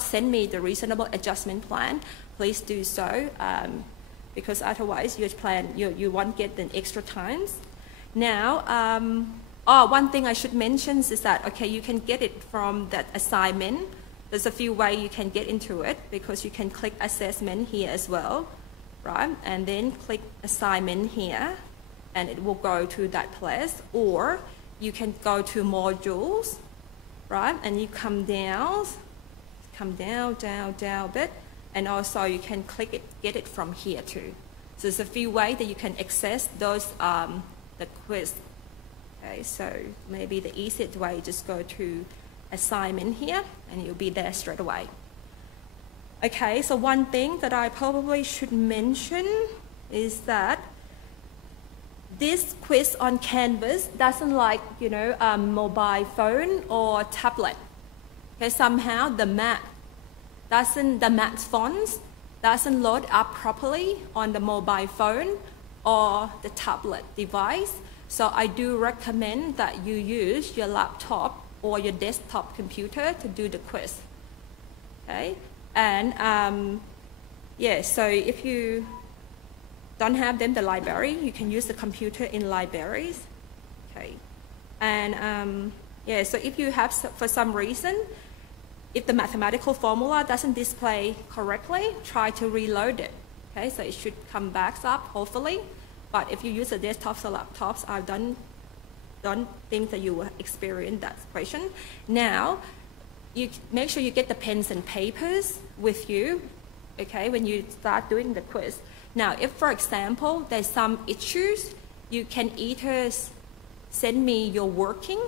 sent me the reasonable adjustment plan, please do so, because otherwise your plan, you won't get the extra times. Now, one thing I should mention is that, okay, you can get it from that assignment. There's a few ways you can get into it, because you can click assessment here as well, right? And then click assignment here, and it will go to that place. Or you can go to modules, right? And you come down a bit, and also you can click it, get it from here too. So there's a few ways that you can access those, the quiz. Okay, so maybe the easiest way, just go to assignment here, and you'll be there straight away. Okay, so one thing that I probably should mention is that this quiz on Canvas doesn't like, mobile phone or tablet. Okay, somehow the math fonts doesn't load up properly on the mobile phone or the tablet device. So I do recommend that you use your laptop or your desktop computer to do the quiz. Okay, and so if you don't have them, the library, you can use the computer in libraries. Okay, and so if you have, for some reason, if the mathematical formula doesn't display correctly, try to reload it. Okay, so it should come back up, hopefully. But if you use the desktops or laptops, I don't think that you will experience that question. Now, you make sure you get the pens and papers with you, okay, when you start doing the quiz. Now, if, for example, there's some issues, you can either send me your working,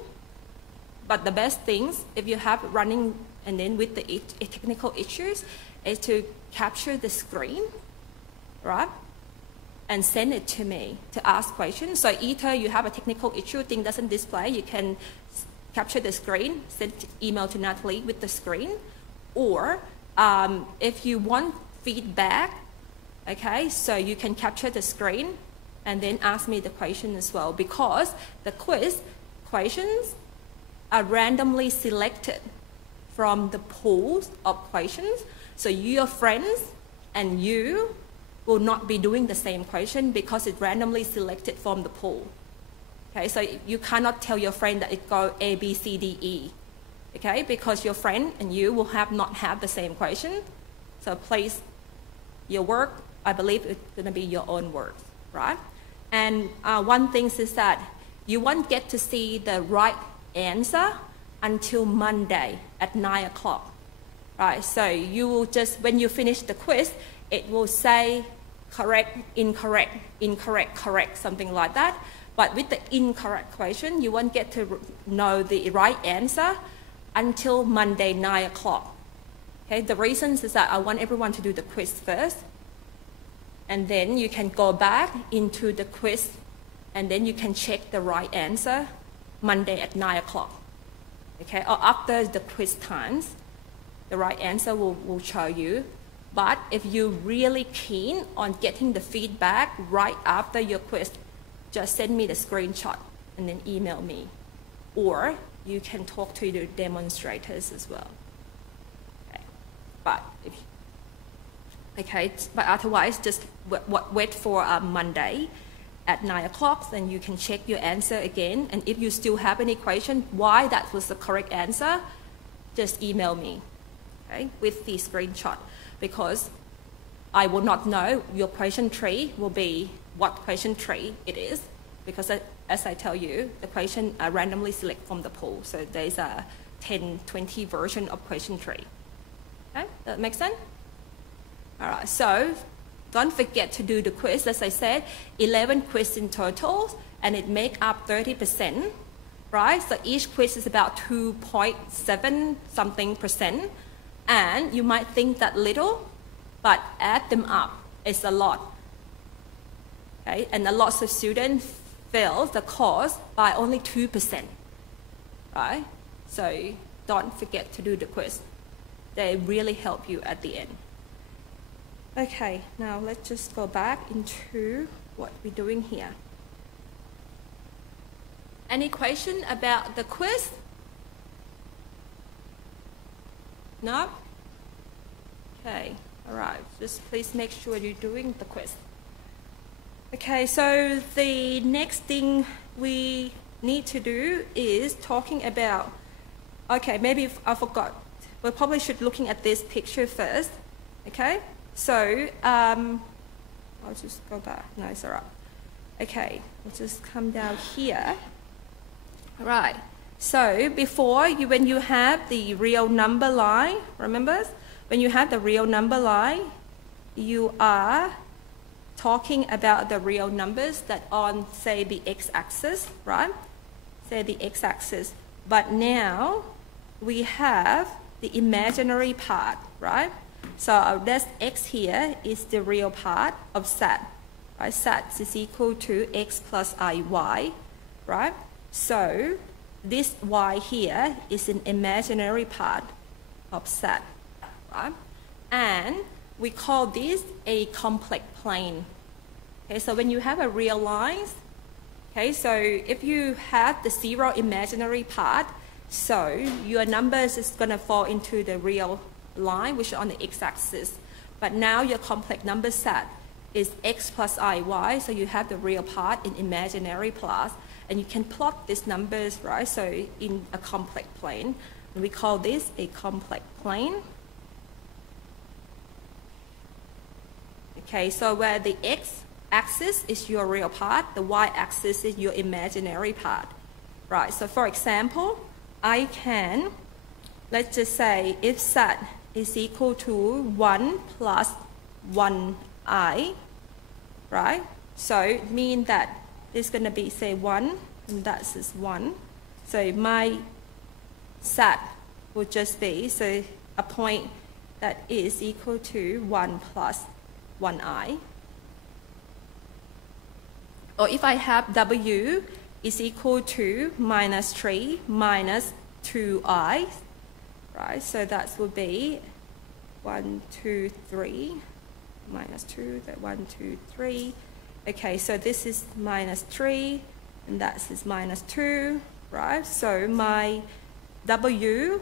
but the best things, if you have running and then with the technical issues, is to capture the screen, right? And send it to me to ask questions. So either you have a technical issue, thing doesn't display, you can capture the screen, send email to Natalie with the screen. Or if you want feedback, okay, so you can capture the screen and then ask me the question as well, because the quiz questions are randomly selected from the pools of questions. So your friends and you will not be doing the same question because it's randomly selected from the pool. Okay, so you cannot tell your friend that it go A, B, C, D, E. Okay, because your friend and you will not have the same question. So please, your work, I believe it's going to be your own words, right? And one thing is that you won't get to see the right answer until Monday at 9 o'clock, right? So you will just, when you finish the quiz, it will say correct, incorrect, incorrect, correct, something like that. But with the incorrect question, you won't get to know the right answer until Monday, 9 o'clock. Okay, the reason is that I want everyone to do the quiz first. And then you can go back into the quiz, and then you can check the right answer Monday at 9 o'clock. Okay, or after the quiz times, the right answer will show you. But if you're really keen on getting the feedback right after your quiz, just send me the screenshot and then email me. Or you can talk to the demonstrators as well. Okay, but otherwise, just wait for Monday at 9 o'clock, then you can check your answer again. And if you still have any question why that was the correct answer, just email me, okay, with the screenshot, because I will not know your question tree will be what question tree it is, because as I tell you, the question are randomly select from the pool. So there's a 10, 20 version of question tree. Okay, that makes sense? All right, so don't forget to do the quiz. As I said, 11 quiz in total, and it make up 30%, right? So each quiz is about 2.7 something %. And you might think that little, but add them up, it's a lot. Okay? And a lot of students fail the course by only 2%, right? So don't forget to do the quiz. They really help you at the end. Okay, now let's just go back into what we're doing here. Any question about the quiz? No? Okay, all right, just please make sure you're doing the quiz. Okay, so the next thing we need to do is talking about, okay, maybe I forgot. We probably should looking at this picture first, okay? So, I'll just go back. No, it's all right. Okay, we'll just come down here. All right. So before, when you have the real number line, remember? When you have the real number line, you are talking about the real numbers that on, say, the x-axis, right? Say the x-axis. But now we have the imaginary part, right? So this x here is the real part of z, right? Z is equal to x plus iy, right? So this y here is an imaginary part of z, right? And we call this a complex plane. Okay, so when you have a real line, okay, so if you have the zero imaginary part, so your numbers is going to fall into the real line, which is on the x-axis. But now your complex number set is x plus iy, so you have the real part in imaginary part, and you can plot these numbers, right? So in a complex plane, and we call this a complex plane. Okay, so where the x-axis is your real part, the y-axis is your imaginary part, right? So for example, I can, let's just say if z is equal to 1 plus 1i, right? So it means that it's going to be, say, 1, and that is 1. So my z will just be, so a point that is equal to 1 plus 1i. Or if I have w is equal to minus 3 minus 2i, right? So that would be 1, 2, 3, minus 2, that 1, 2, 3. Okay, so this is minus 3, and that is minus 2, right? So my w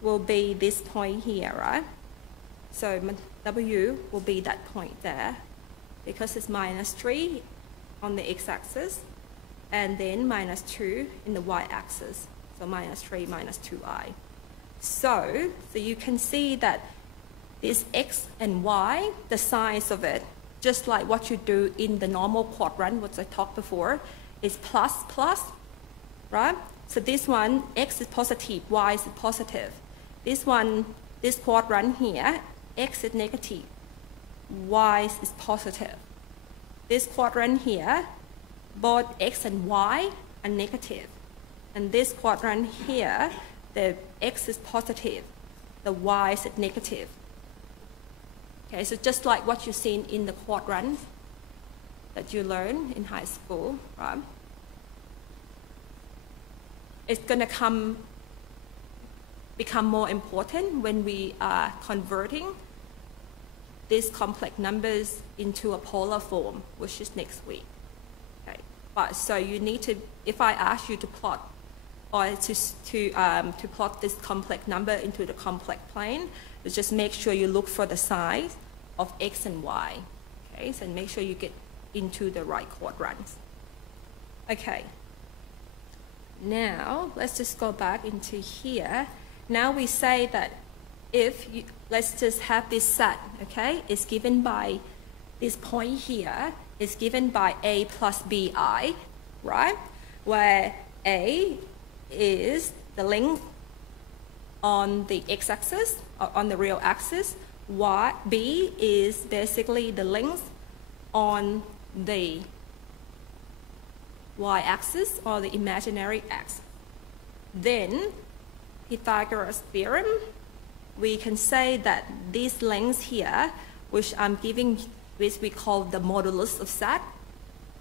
will be this point here, right? So my w will be that point there, because it's minus 3 on the x-axis, and then minus 2 in the y-axis. So minus 3 minus 2i. So you can see that this x and y, the size of it, just like what you do in the normal quadrant, which I talked before, is plus, plus, right? So this one, x is positive, y is positive. This one, this quadrant here, x is negative, y is positive. This quadrant here, both x and y are negative. And this quadrant here, the x is positive, the y is negative. Okay, so just like what you've seen in the quadrant that you learned in high school, right? It's going to become more important when we are converting these complex numbers into a polar form, which is next week. Okay, but so you need to, if I ask you to plot or to plot this complex number into the complex plane, you just make sure you look for the size of x and y. Okay, so make sure you get into the right quadrants. Okay. Now, let's just go back into here. Now we say that if you, let's just have this set, okay? It's given by, this point here is given by a plus bi, right? Where a is the length on the x-axis, on the real axis. B is basically the length on the y-axis or the imaginary axis. Then, Pythagoras theorem, we can say that this length here, which I'm giving, which we call the modulus of z,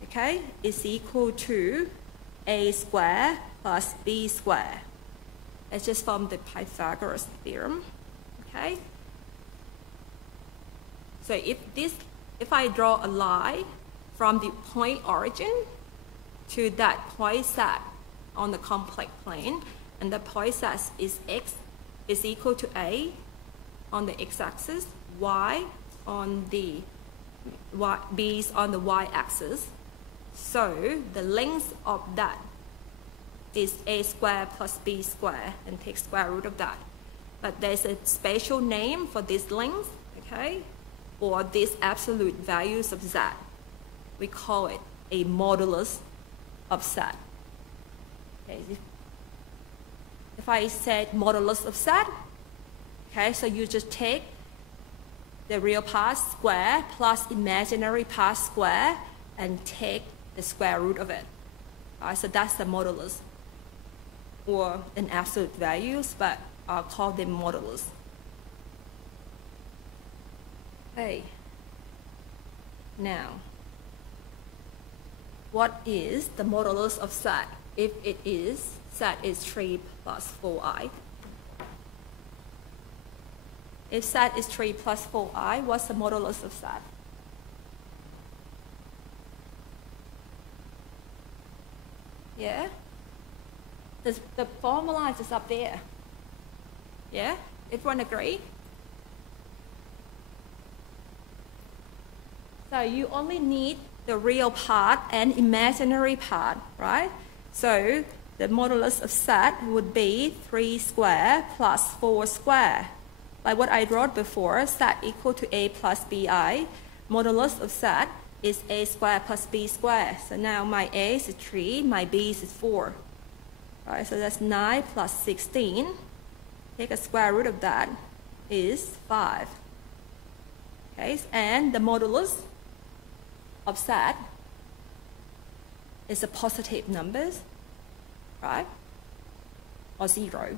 okay, is equal to a square plus b square. It's just from the Pythagoras theorem, okay? So if I draw a line from the point origin to that point z on the complex plane, and the point z is x is equal to a on the x-axis, y on the b is on the y-axis. So the length of that is a square plus b square, and take square root of that. But there's a special name for this length, okay, or these absolute values of z. We call it a modulus of z. Okay, if I said modulus of z, okay, so you just take the real part square plus imaginary part square and take the square root of it. All right, so that's the modulus, or in absolute values, but I'll call them modulus. Okay. Now, what is the modulus of z? If it is, z is 3 plus 4i. If z is 3 plus 4i, what's the modulus of z? Yeah? The formula is just up there. Yeah? Everyone agree? So you only need the real part and imaginary part, right? So the modulus of z would be 3 square plus 4 square. Like what I wrote before, z equal to a plus bi. Modulus of z is a square plus b square. So now my a is 3, my b is 4. All right, so that's 9 plus 16. Take a square root of that is 5. Okay, and the modulus of z is the positive numbers, right? Or 0.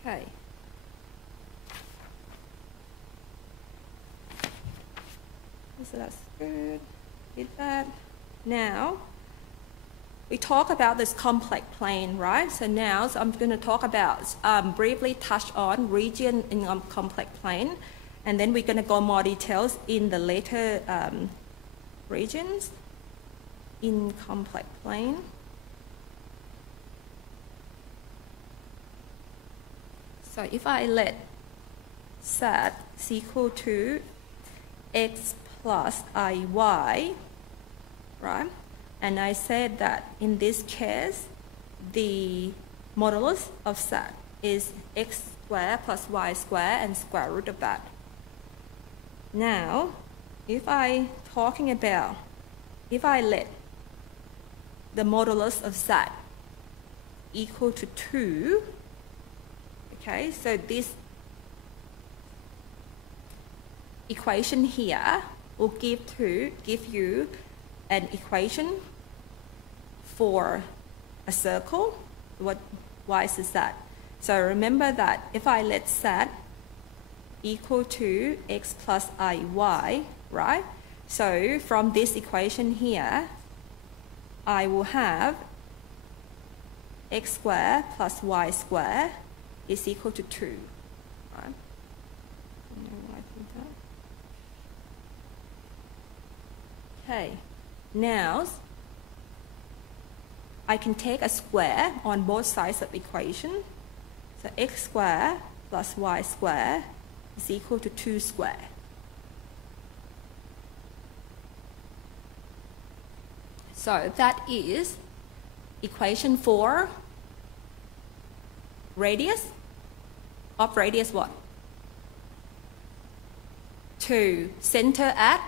Okay. So that's good. Did that. Now, we talk about this complex plane, right? So now, I'm going to talk about, briefly touch on region in a complex plane, and then we're going to go more details in the later regions in complex plane. So if I let z is equal to x plus iy, right? And I said that in this case, the modulus of z is x squared plus y squared and square root of that. Now, if I let the modulus of z equal to 2, okay, so this equation here will give you an equation for a circle. Why is that? So remember that if I let z equal to x plus iy, right? So from this equation here, I will have x squared plus y squared is equal to 2, right? Okay, now I can take a square on both sides of the equation. So x squared plus y squared is equal to 2 squared. So that is equation for radius of radius what? 2. Center at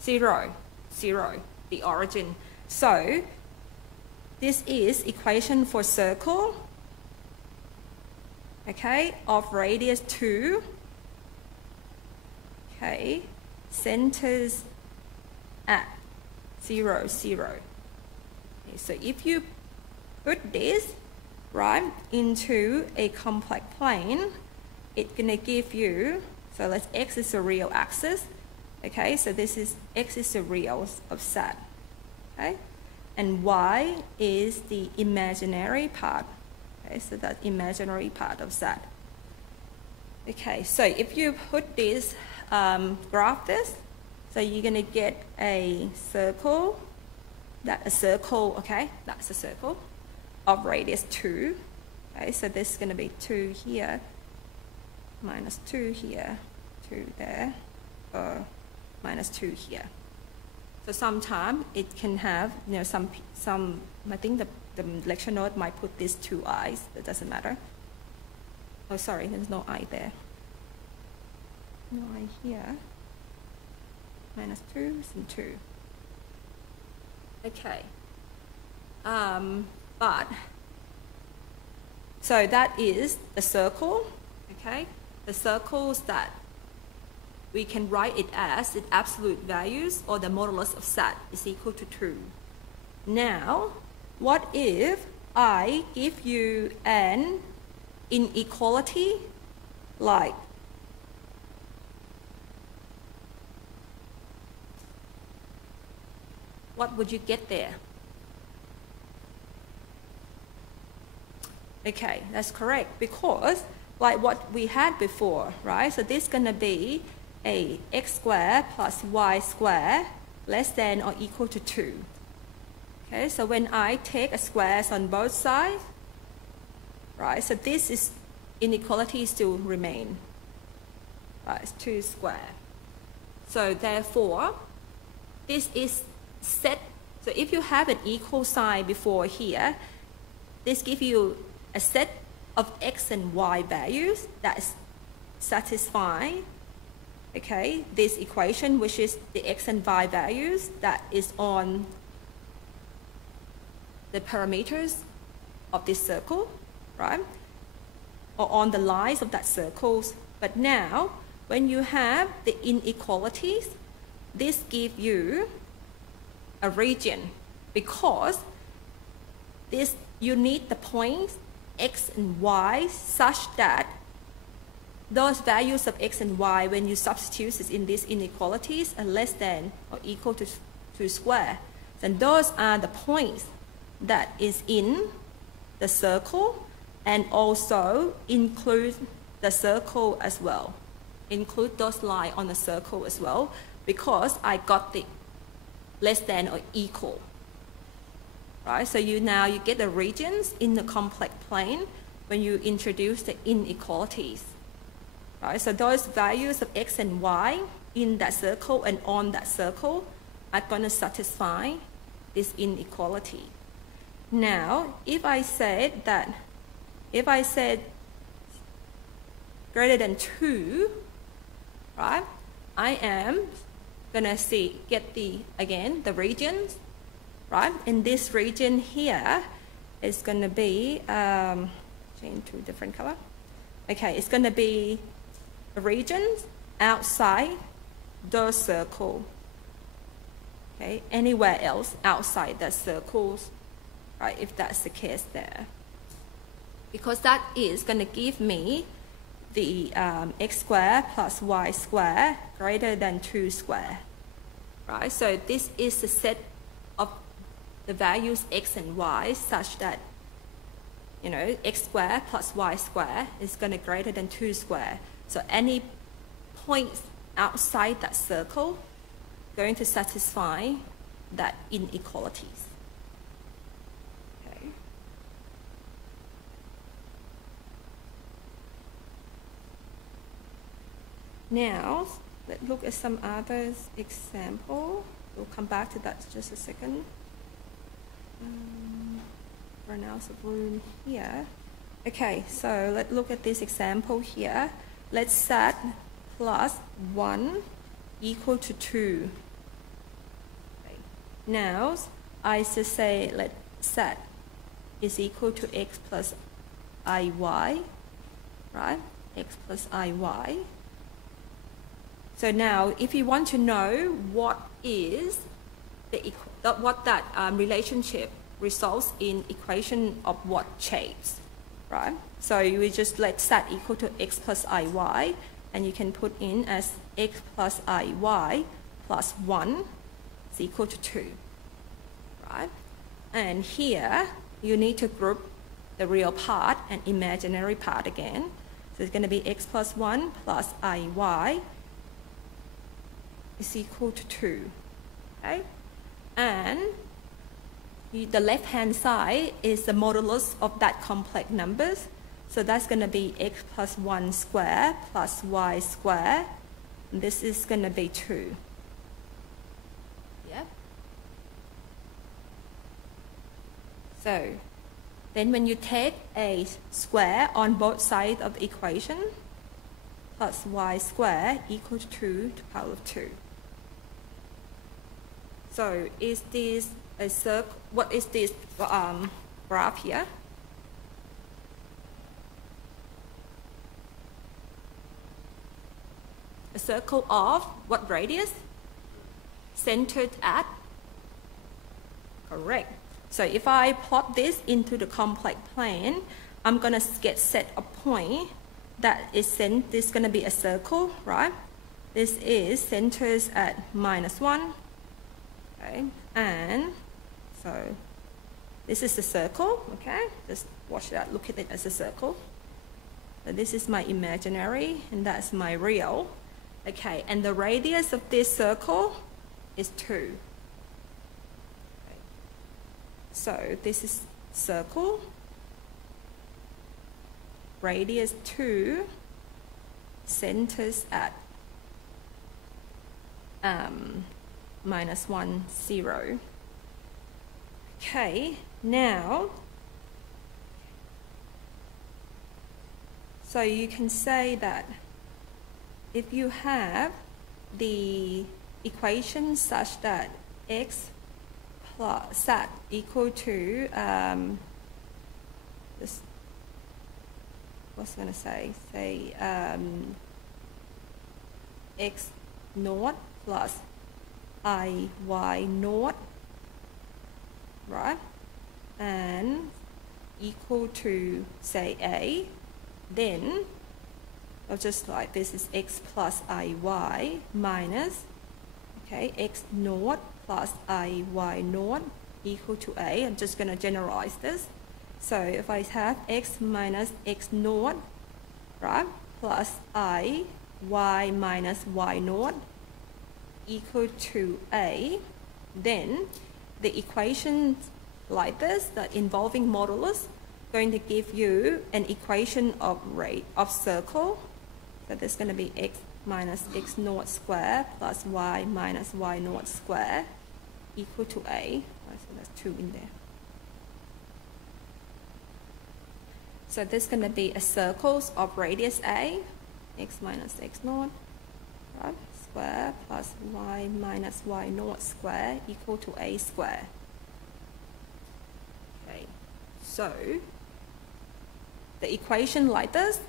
0, 0, the origin. So this is equation for circle, okay, of radius 2, okay, centers at 0, 0. Okay, so if you put this, right, into a complex plane, it's going to give you, so let's x is the real axis, okay, so this is x is the real of Z, okay, and y is the imaginary part, okay, so that imaginary part of Z. Okay, so if you put this, graph this, so you're going to get a circle, that's a circle, okay, that's a circle of radius 2, okay, so this is going to be 2 here, minus 2 here, 2 there, minus 2 here. So sometimes it can have, you know, some I think the lecture note might put these 2 i's, it doesn't matter. Oh, sorry, there's no I there. No I here. Minus 2 and 2. Okay. But, so that is the circle, okay? The circles that we can write it as the absolute values or the modulus of Z is equal to 2. Now, what if I give you an inequality like what would you get there? Okay, that's correct, because like what we had before, right? So this is going to be a x squared plus y squared less than or equal to 2. Okay, so when I take a squares on both sides, right, so this is inequality still remain, right, it's 2 squared. So therefore, this is set, so if you have an equal sign before here, this gives you a set of x and y values that is satisfying, okay, this equation, which is the x and y values that is on the parameters of this circle, right, or on the lines of that circles. But now, when you have the inequalities, this gives you a region, because this, you need the points x and y such that those values of x and y, when you substitute it in these inequalities, are less than or equal to 2 square. Then those are the points that is in the circle, and also include the circle as well. Include those lines on the circle as well, because I got the less than or equal. Right? So now you get the regions in the complex plane when you introduce the inequalities. Right? So those values of x and y in that circle and on that circle are going to satisfy this inequality. Now, if I said greater than 2, right, I am going to get the regions, right? And this region here is going to be, change to a different color. Okay, it's going to be the regions outside the circle. Okay, anywhere else outside the circles, right, if that's the case there. Because that is going to give me the x squared plus y squared greater than 2 squared, right? So this is the set of the values x and y such that, you know, x squared plus y squared is going to greater than 2 squared. So any points outside that circle going to satisfy that inequalities. Okay. Now, let's look at some other example. We'll come back to that in just a second. Run out of room here. Okay, so let's look at this example here. Let's set plus 1 equal to 2. Okay. Now, I just say let's set is equal to x plus iy, right? X plus iy. So now, if you want to know what is what that relationship results in equation of what shapes, right? So you will just let set equal to x plus iy, and you can put in as x plus iy plus 1 is equal to 2, right? And here, you need to group the real part and imaginary part again. So it's going to be x plus 1 plus iy is equal to 2, okay? And the left-hand side is the modulus of that complex numbers. So that's going to be x plus 1 squared plus y squared. And this is going to be 2. Yeah? So then when you take a square on both sides of the equation, plus y squared equals 2 to the power of 2. So is this a circle? What is this graph here? A circle of what radius? Centered at? Correct. So if I plot this into the complex plane, I'm going to get set a point that is this is going to be a circle, right? This is centers at -1. Okay, and so this is the circle, okay? Just watch that, look at it as a circle. So this is my imaginary, and that's my real. Okay, and the radius of this circle is 2. Okay. So this is circle, radius 2, centers at -1, 0. Okay, now, so you can say that if you have the equation such that x plus z equal to this, what's going to say x naught plus iy naught, right, and equal to say a, then I'll just like this is x plus iy minus, okay, x naught plus iy naught equal to a. I'm just going to generalize this. So if I have x minus x naught, right, plus iy minus y naught equal to a, then the equation like this, that involving modulus, going to give you an equation of rate of circle. So there's going to be x minus x naught squared plus y minus y naught squared equal to a. So that's 2 in there. So this is going to be a circle of radius a, x minus x naught, right, square plus y minus y naught square equal to a square. Okay, so the equation like this,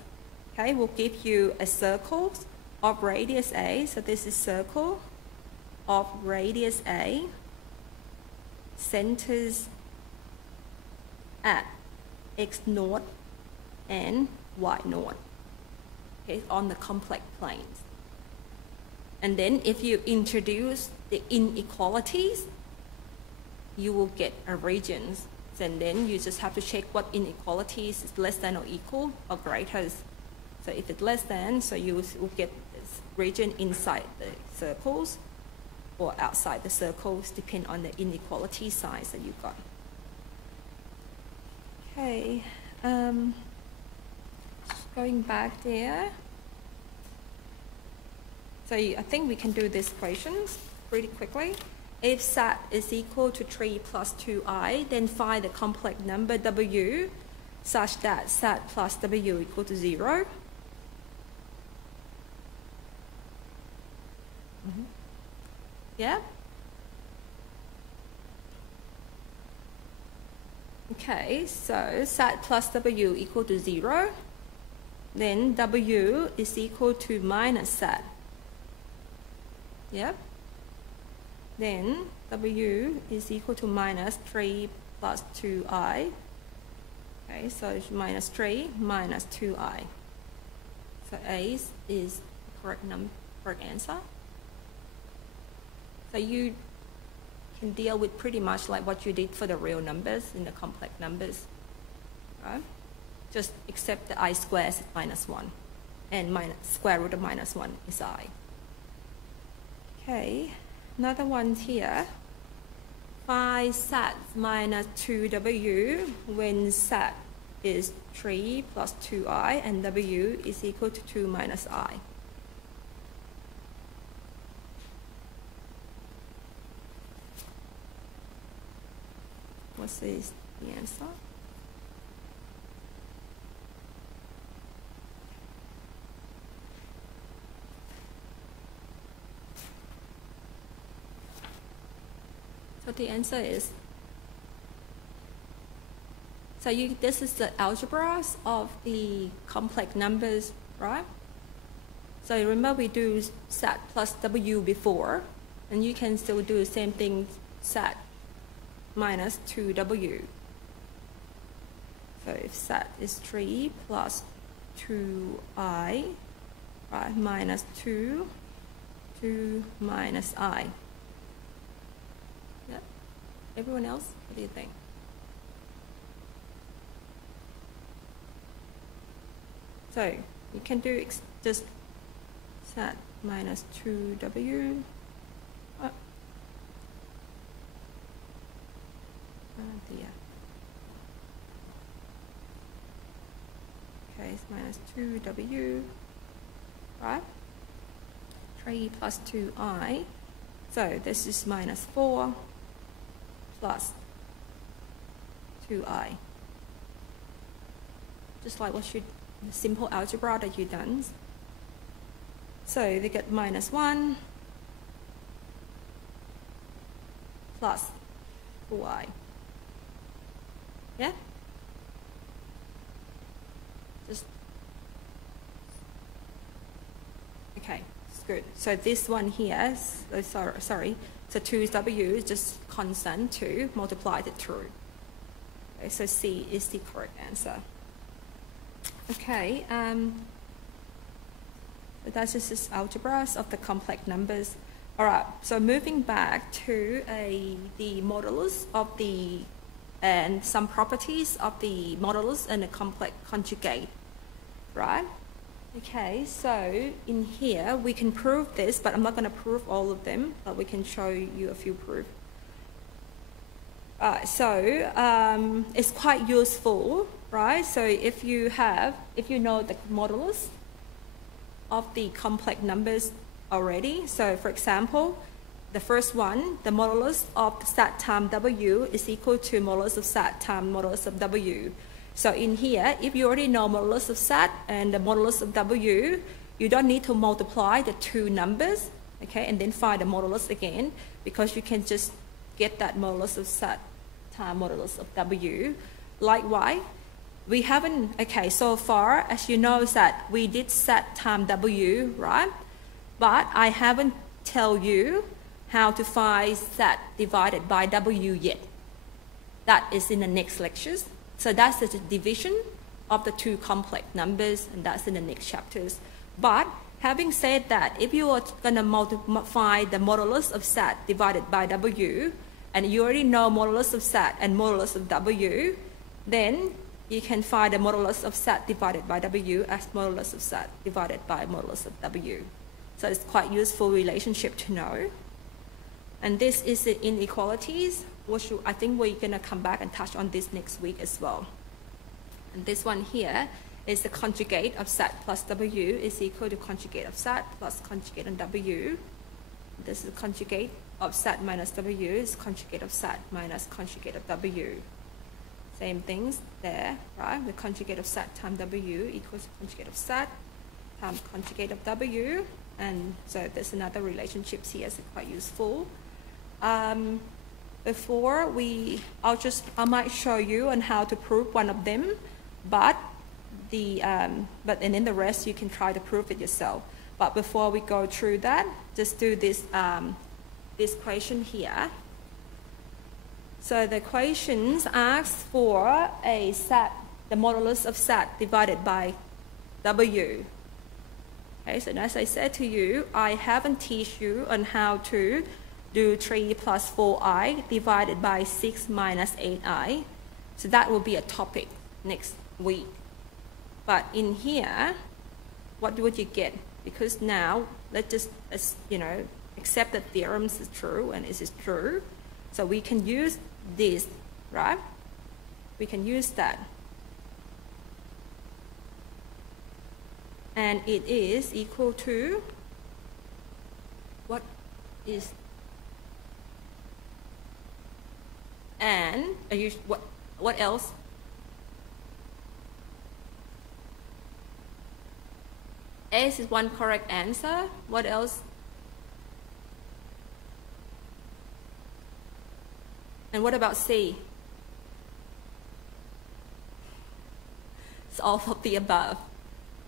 okay, will give you a circle of radius a. So this is circle of radius a, centers at x naught and y naught. okay, on the complex planes. And then if you introduce the inequalities, you will get a regions. And then you just have to check what inequalities is less than or equal or greater. So if it's less than, so you will get this region inside the circles or outside the circles, depend on the inequality size that you've got. Okay, just going back there. So I think we can do these equations pretty quickly. If SAT is equal to 3 plus 2i, then find the complex number w such that SAT plus w equal to 0. Yeah? Okay, so SAT plus w equal to 0. Then w is equal to minus SAT. Yep. Then w is equal to minus 3 plus 2i. Okay, so it's minus 3 minus 2i. So A is correct answer. So you can deal with pretty much like what you did for the real numbers in the complex numbers. Right? Just accept the I squared is minus 1 and square root of minus 1 is I. Okay, another one here. Find SAT minus 2w when SAT is 3 plus 2i and w is equal to 2 minus I. What is the answer? So the answer is, so this is the algebras of the complex numbers, right? So remember we do SAT plus W before, and you can still do the same thing, SAT minus 2W. So if SAT is 3 plus 2I, right, minus 2 minus I. Yep. Everyone else, what do you think? So you can do just SAT minus 2W. Oh dear. Okay, it's minus 2W, right? 3 plus 2I. So this is minus 4 plus 2I. Just like what you, the simple algebra that you've done. So they get minus 1 plus 4I. Yeah? Just, okay, it's good. So this one here, sorry, so 2W is just constant 2 multiplied it through. Okay, so C is the correct answer. Okay, so that's just algebras of the complex numbers. All right, so moving back to the modulus of the, and some properties of the modulus and the complex conjugate, right? Okay, so in here we can prove this, but I'm not going to prove all of them, but we can show you a few proofs. So it's quite useful, right? So if you know the modulus of the complex numbers already, so for example, the first one, the modulus of SAT times W is equal to modulus of SAT times modulus of W. So in here, if you already know modulus of SAT and the modulus of W, you don't need to multiply the two numbers, okay, and then find the modulus again, because you can just get that modulus of SAT times modulus of W. Likewise, we haven't, okay, so far, as you know, that we did SAT times W, right? But I haven't tell you how to find SAT divided by W yet. That is in the next lectures. So that's the division of the two complex numbers, and that's in the next chapters. But having said that, if you are going to multiply the modulus of SAT divided by W, and you already know modulus of SAT and modulus of W, then you can find the modulus of SAT divided by W as modulus of SAT divided by modulus of W. So it's quite useful relationship to know. And this is the inequalities, which I think we're going to come back and touch on this next week as well. And this one here is the conjugate of SAT plus W is equal to conjugate of SAT plus conjugate on W. This is the conjugate of SAT minus W is conjugate of SAT minus conjugate of W. Same things there, right? The conjugate of SAT times W equals conjugate of SAT times conjugate of W. And so there's another relationships here, so quite useful. Before I might show you on how to prove one of them, and then the rest you can try to prove it yourself. But before we go through that, just do this this equation here. So the equations asks for a SAT, the modulus of SAT divided by W. Okay, so as I said to you, I haven't teach you on how to do 3 plus 4i divided by 6 minus 8i. So that will be a topic next week. But in here, what would you get? Because now, let's just, accept that theorems is true and this is true. So we can use this, right? We can use that. And it is equal to, what is, and what else? S is one correct answer. What else? And what about C? It's all of the above.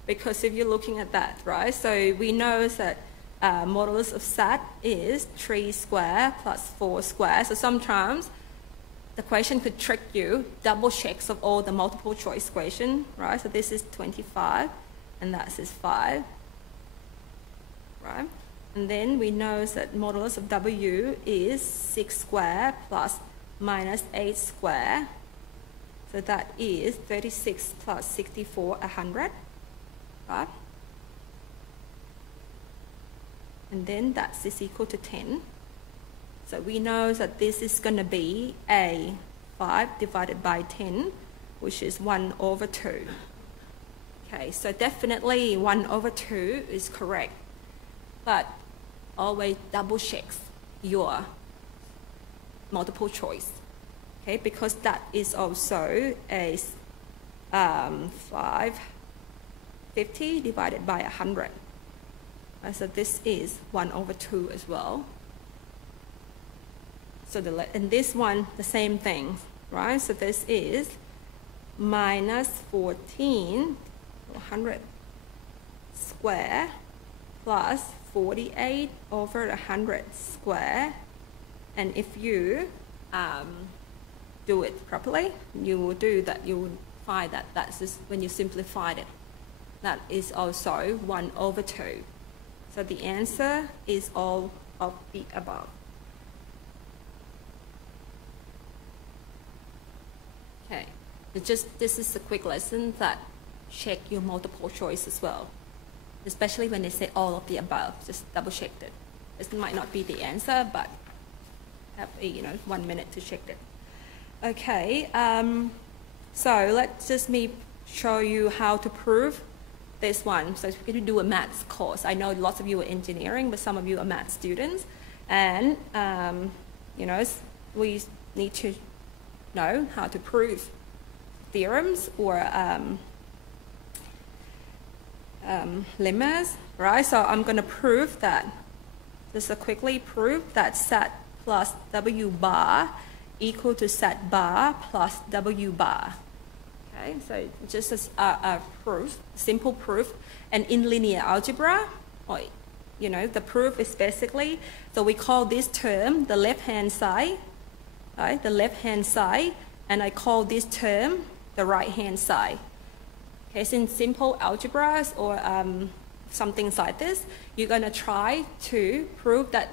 Because if you're looking at that, right? So we know that modulus of SAT is 3 squared plus 4 squared. So sometimes the question could trick you, double checks of all the multiple choice question, right? So this is 25 and that is 5, right? And then we know that modulus of W is 6 squared plus minus 8 squared. So that is 36 plus 64, 100. Right? And then that is equal to 10. So we know that this is going to be a 5 divided by 10, which is 1 over 2. Okay, so definitely 1 over 2 is correct. But always double check your multiple choice. Okay, because that is also a 550 divided by 100. So this is 1 over 2 as well. So and this one, the same thing, right? So this is minus 14, 100 square plus 48 over 100 square. And if you do it properly, you will do that. You will find that that's just when you simplified it. That is also 1 over 2. So the answer is all of the above. Okay, this is a quick lesson that check your multiple choice as well. Especially when they say all of the above, just double check it. This might not be the answer, but have 1 minute to check it. Okay, so let's just show you how to prove this one. So we're going to do a maths course. I know lots of you are engineering, but some of you are math students. And, we need to know how to prove theorems or lemmas, right? So I'm going to prove that, just quickly prove that SAT plus W bar equal to SAT bar plus W bar. Okay, so just as a proof, simple proof. And in linear algebra, the proof is basically, so we call this term the left-hand side, right? The left-hand side, and I call this term the right-hand side. Okay, so in simple algebras or some things like this, you're going to try to prove that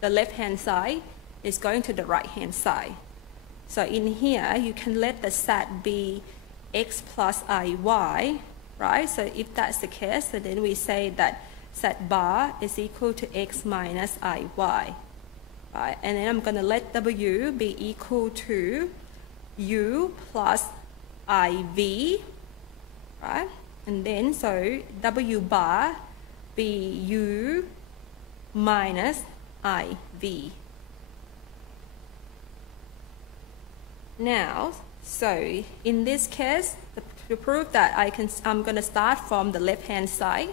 the left-hand side is going to the right-hand side. So in here, you can let the set be x plus iy, right? So if that's the case, so then we say that set bar is equal to x minus iy, right? And then I'm going to let w be equal to u plus iv, right? And then, so w bar be u minus iv. Now, so in this case, to prove that I'm going to start from the left-hand side,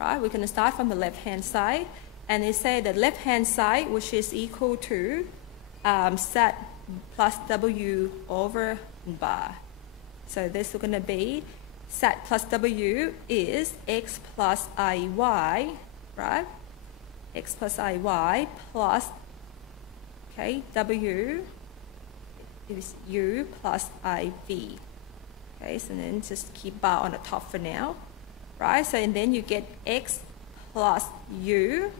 right? We're going to start from the left-hand side, and they say the left-hand side, which is equal to set plus w over bar. So this is going to be set plus w is x plus iy, right? X plus iy plus, okay, w is u plus iv. Okay, so then just keep bar on the top for now, right? So and then you get x plus u,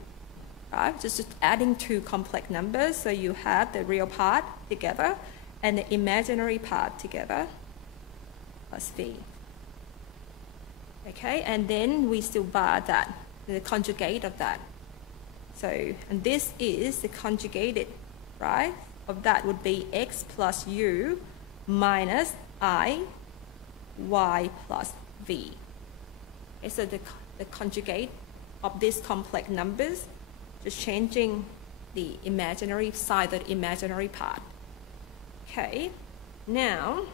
right? Just adding two complex numbers, so you have the real part together and the imaginary part together, plus v. Okay, and then we still bar that, the conjugate of that. So, and this is the conjugated, right, of that would be x plus u minus I, y plus v. Okay, so the conjugate of these complex numbers, just changing the imaginary side, the imaginary part. Okay, now,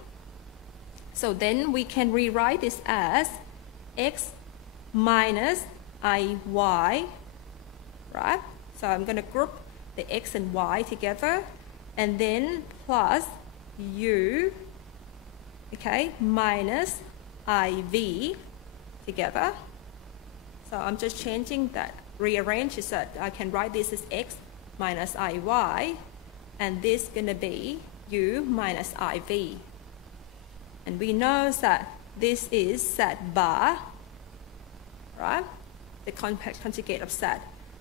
so then we can rewrite this as x minus iy, right? So I'm going to group the x and y together, and then plus u, okay, minus iv together. So I'm just changing that, rearrange it so that I can write this as x minus iy, and this is going to be u minus iv. And we know that this is set bar, right? The conjugate of set.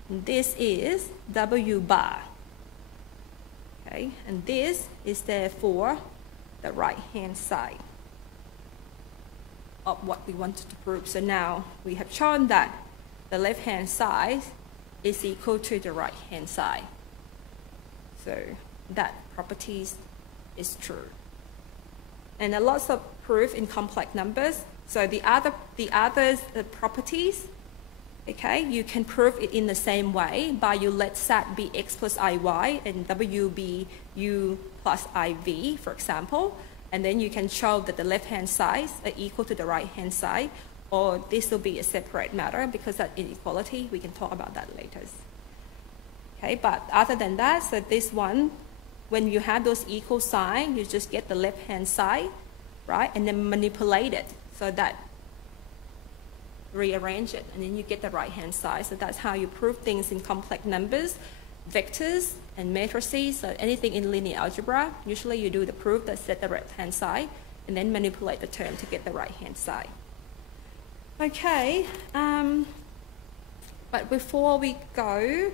And this is w bar. Okay, and this is therefore the right-hand side of what we wanted to prove. So now we have shown that the left-hand side is equal to the right-hand side. So that properties is true. And a lots of proof in complex numbers. So the properties, okay, you can prove it in the same way by you let set be x plus iy and w be u plus iv, for example. And then you can show that the left-hand sides are equal to the right-hand side, or this will be a separate matter because that inequality, we can talk about that later. Okay, but other than that, so this one, when you have those equal signs, you just get the left-hand side, right? And then manipulate it so that rearrange it, and then you get the right-hand side. So that's how you prove things in complex numbers, vectors, and matrices. So anything in linear algebra, usually you do the proof that set the left-hand side, and then manipulate the term to get the right-hand side. Okay, but before we go,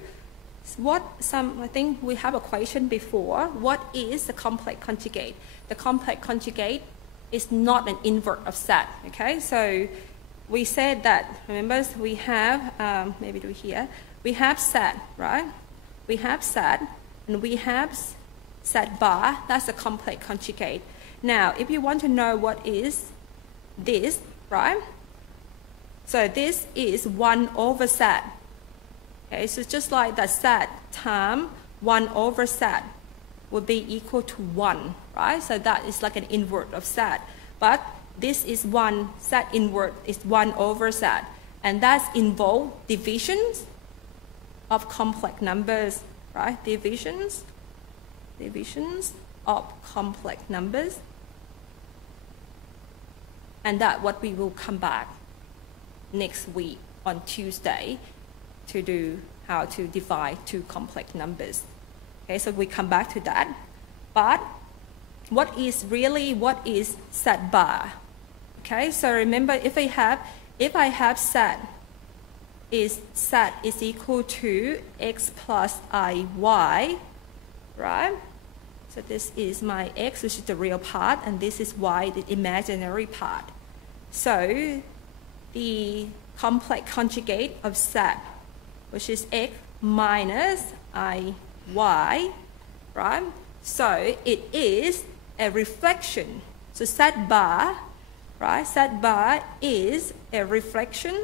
I think we have a question before. What is the complex conjugate? The complex conjugate is not an invert of set, okay? So we said that, remember, we have, maybe do here, we have set, right? We have set, and we have set bar, that's a complex conjugate. Now, if you want to know what is this, right? So this is 1 over set. Okay, so just like the set times 1 over set would be equal to 1, right? So that is like an invert of set. But this is 1, set invert is 1 over set. And that's involve divisions of complex numbers, right? Divisions of complex numbers. And that's what we will come back next week on Tuesday to do how to divide two complex numbers. Okay, so we come back to that. But what is set bar? Okay, so remember, if we have if I have set is equal to x plus iy, right? So this is my x, which is the real part, and this is y, the imaginary part. So the complex conjugate of set, which is x minus iy, right? So it is a reflection. So set bar, right? Set bar is a reflection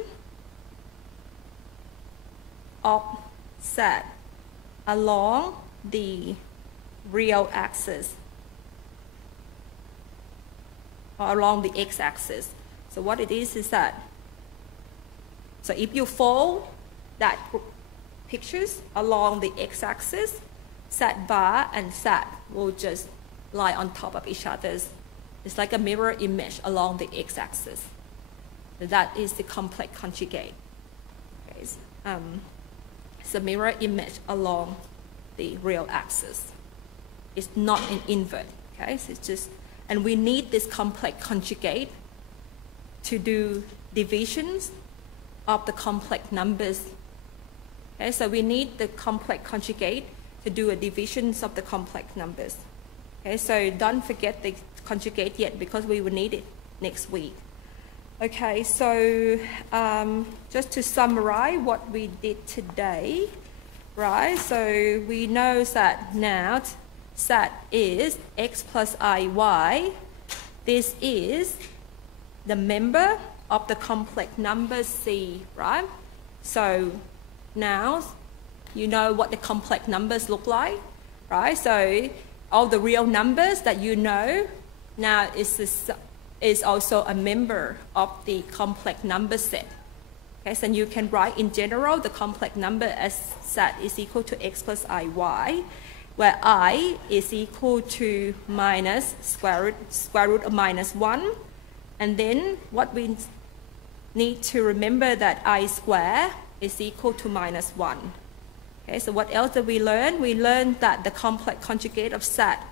of set along the real axis or along the x-axis. So what it is that, so if you fold that pictures along the x-axis, set bar and set will just lie on top of each other. It's like a mirror image along the x-axis. So that is the complex conjugate. Okay. It's a mirror image along the real axis. It's not an invert. Okay, so it's just, and we need this complex conjugate to do divisions of the complex numbers. Okay, so we need the complex conjugate to do a divisions of the complex numbers. Okay, so don't forget the conjugate yet because we will need it next week. Okay, so just to summarize what we did today, right? So we know that now set is x plus iy. This is the member of the complex number c, right? So now you know what the complex numbers look like, right? So all the real numbers that you know now is also a member of the complex number set. Okay, so you can write in general the complex number as set is equal to x plus iy, where I is equal to minus square root of minus 1. And then what we need to remember that I square is equal to minus 1. Okay, so what else did we learn? We learned that the complex conjugate of set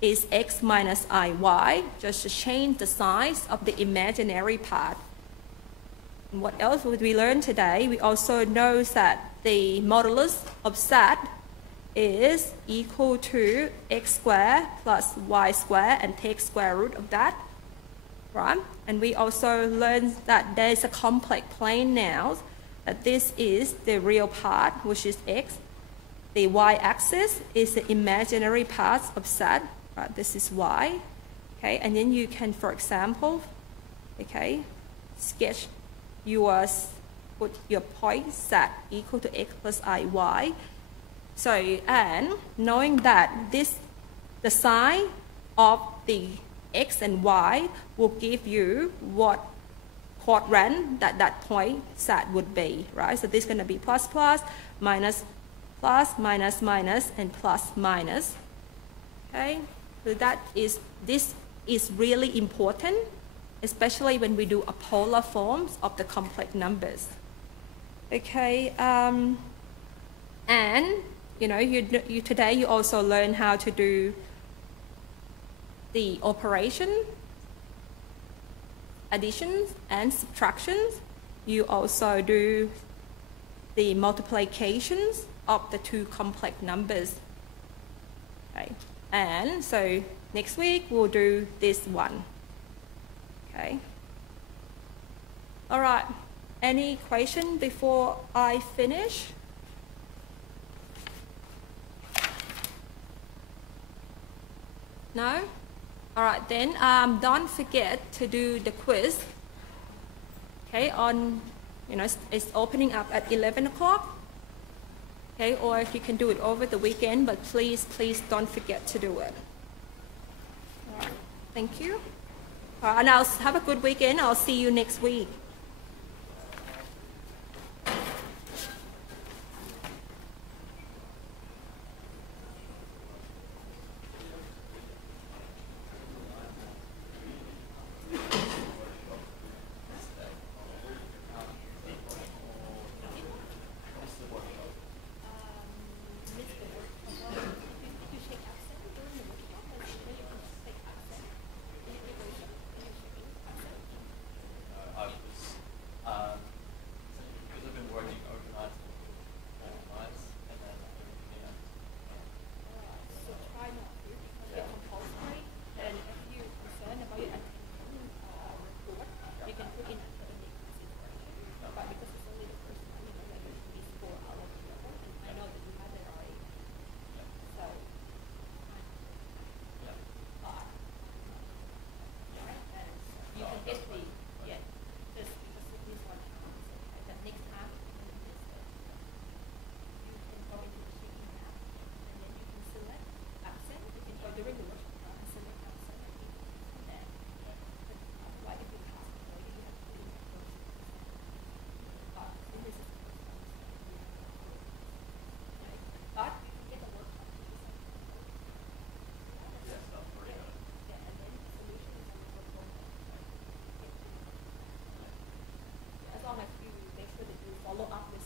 is x minus iy, just to change the size of the imaginary part. And what else would we learn today? We also know that the modulus of set is equal to x squared plus y squared, and take square root of that, right? And we also learned that there is a complex plane now, that this is the real part, which is x. The y-axis is the imaginary parts of set, right? This is y, okay? And then you can, for example, okay, sketch yours, put your point set equal to x plus iy. So, and knowing that the sign of the x and y will give you what quadrant that point set would be, right? So this is going to be plus, minus, minus, and plus, minus. Okay, so this is really important, especially when we do a polar forms of the complex numbers. Okay, and you know, today you also learn how to do the operation, additions and subtractions. You also do the multiplications of the two complex numbers. Okay, and so next week we'll do this one. Okay. All right. Any question before I finish? No? All right, then don't forget to do the quiz. Okay, on, you know, it's opening up at 11 o'clock. Okay, or if you can do it over the weekend, but please don't forget to do it. All right, thank you. All right, and I'll have a good weekend. I'll see you next week.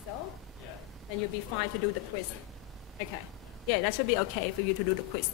yourself, Yeah. then you'll be fine to do the quiz. Okay. Yeah, that should be okay for you to do the quiz.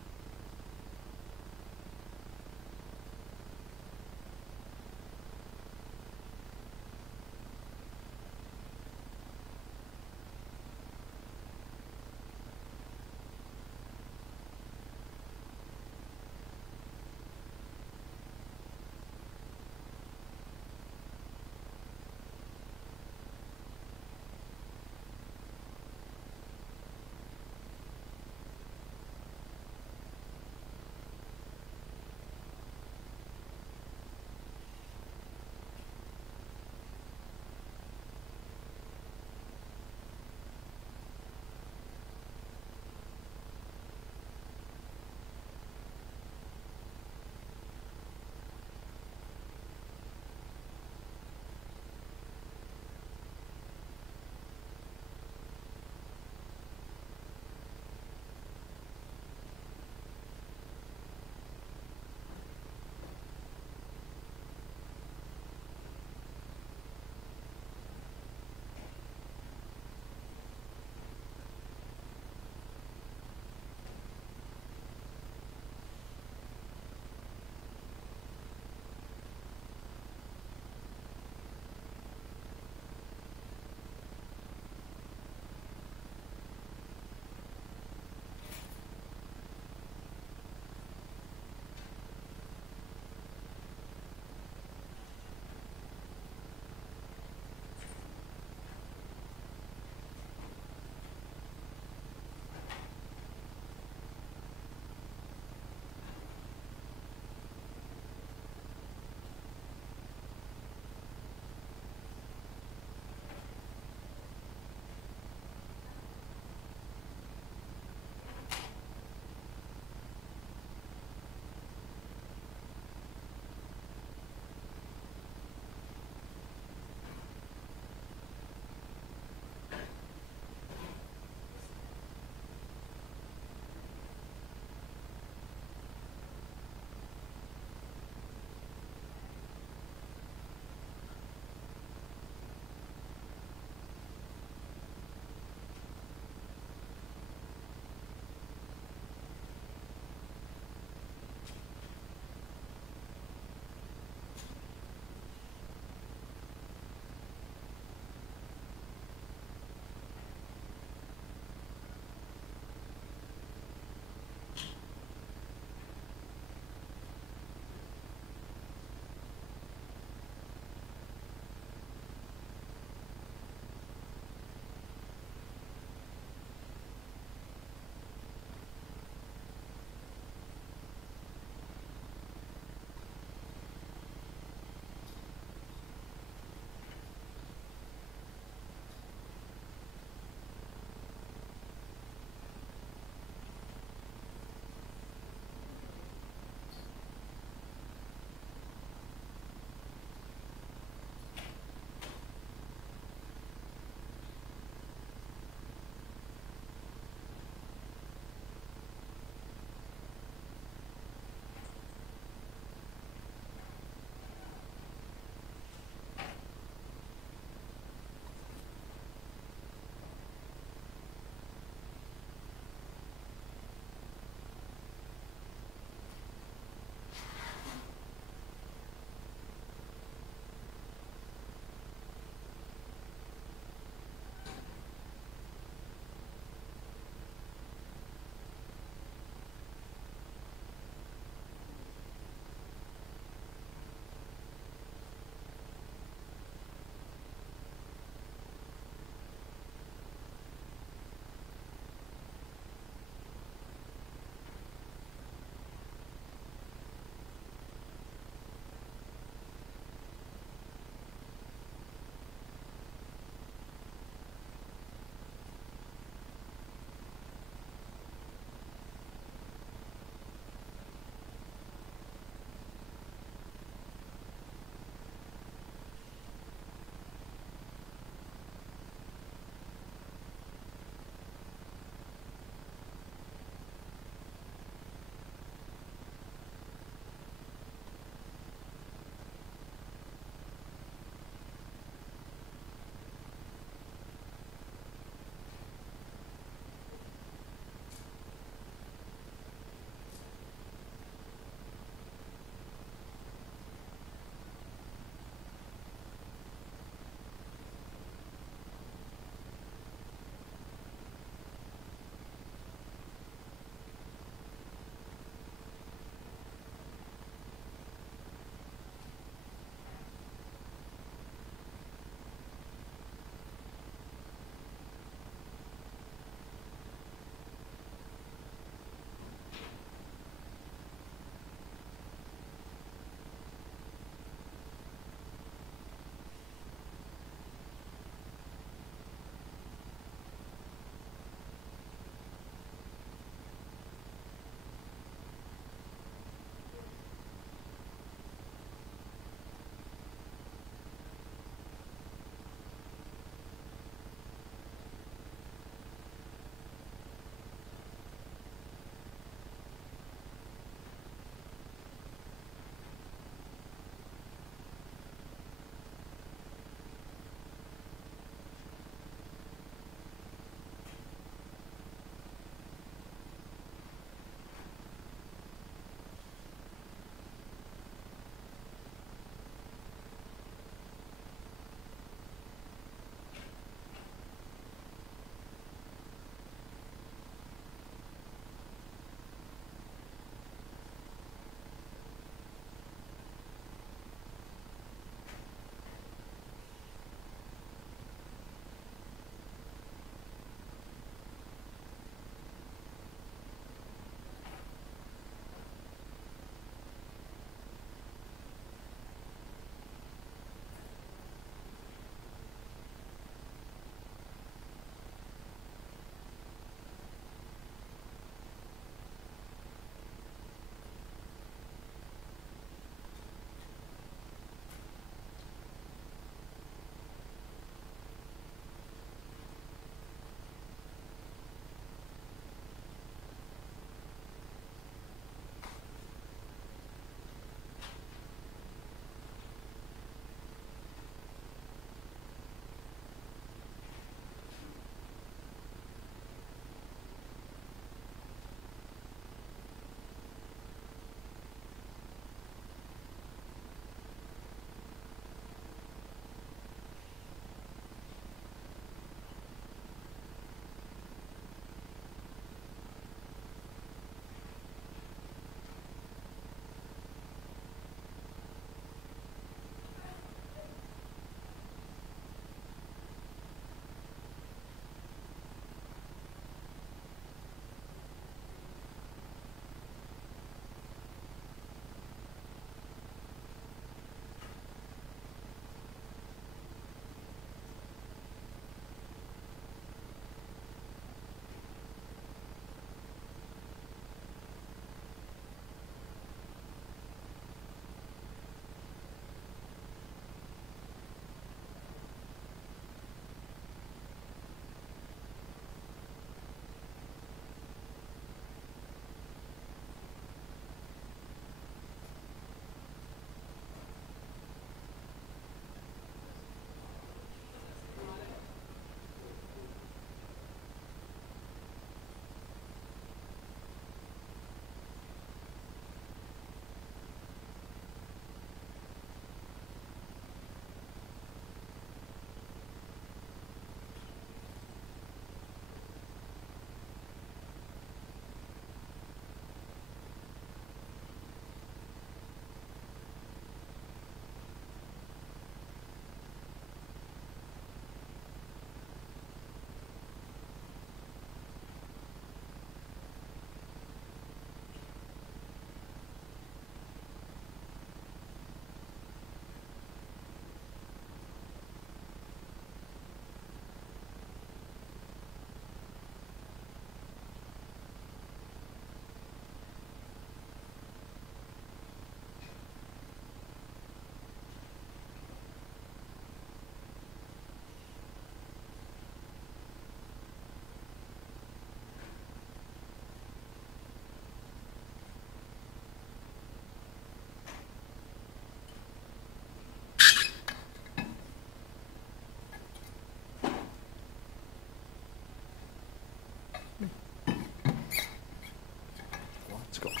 Let's go.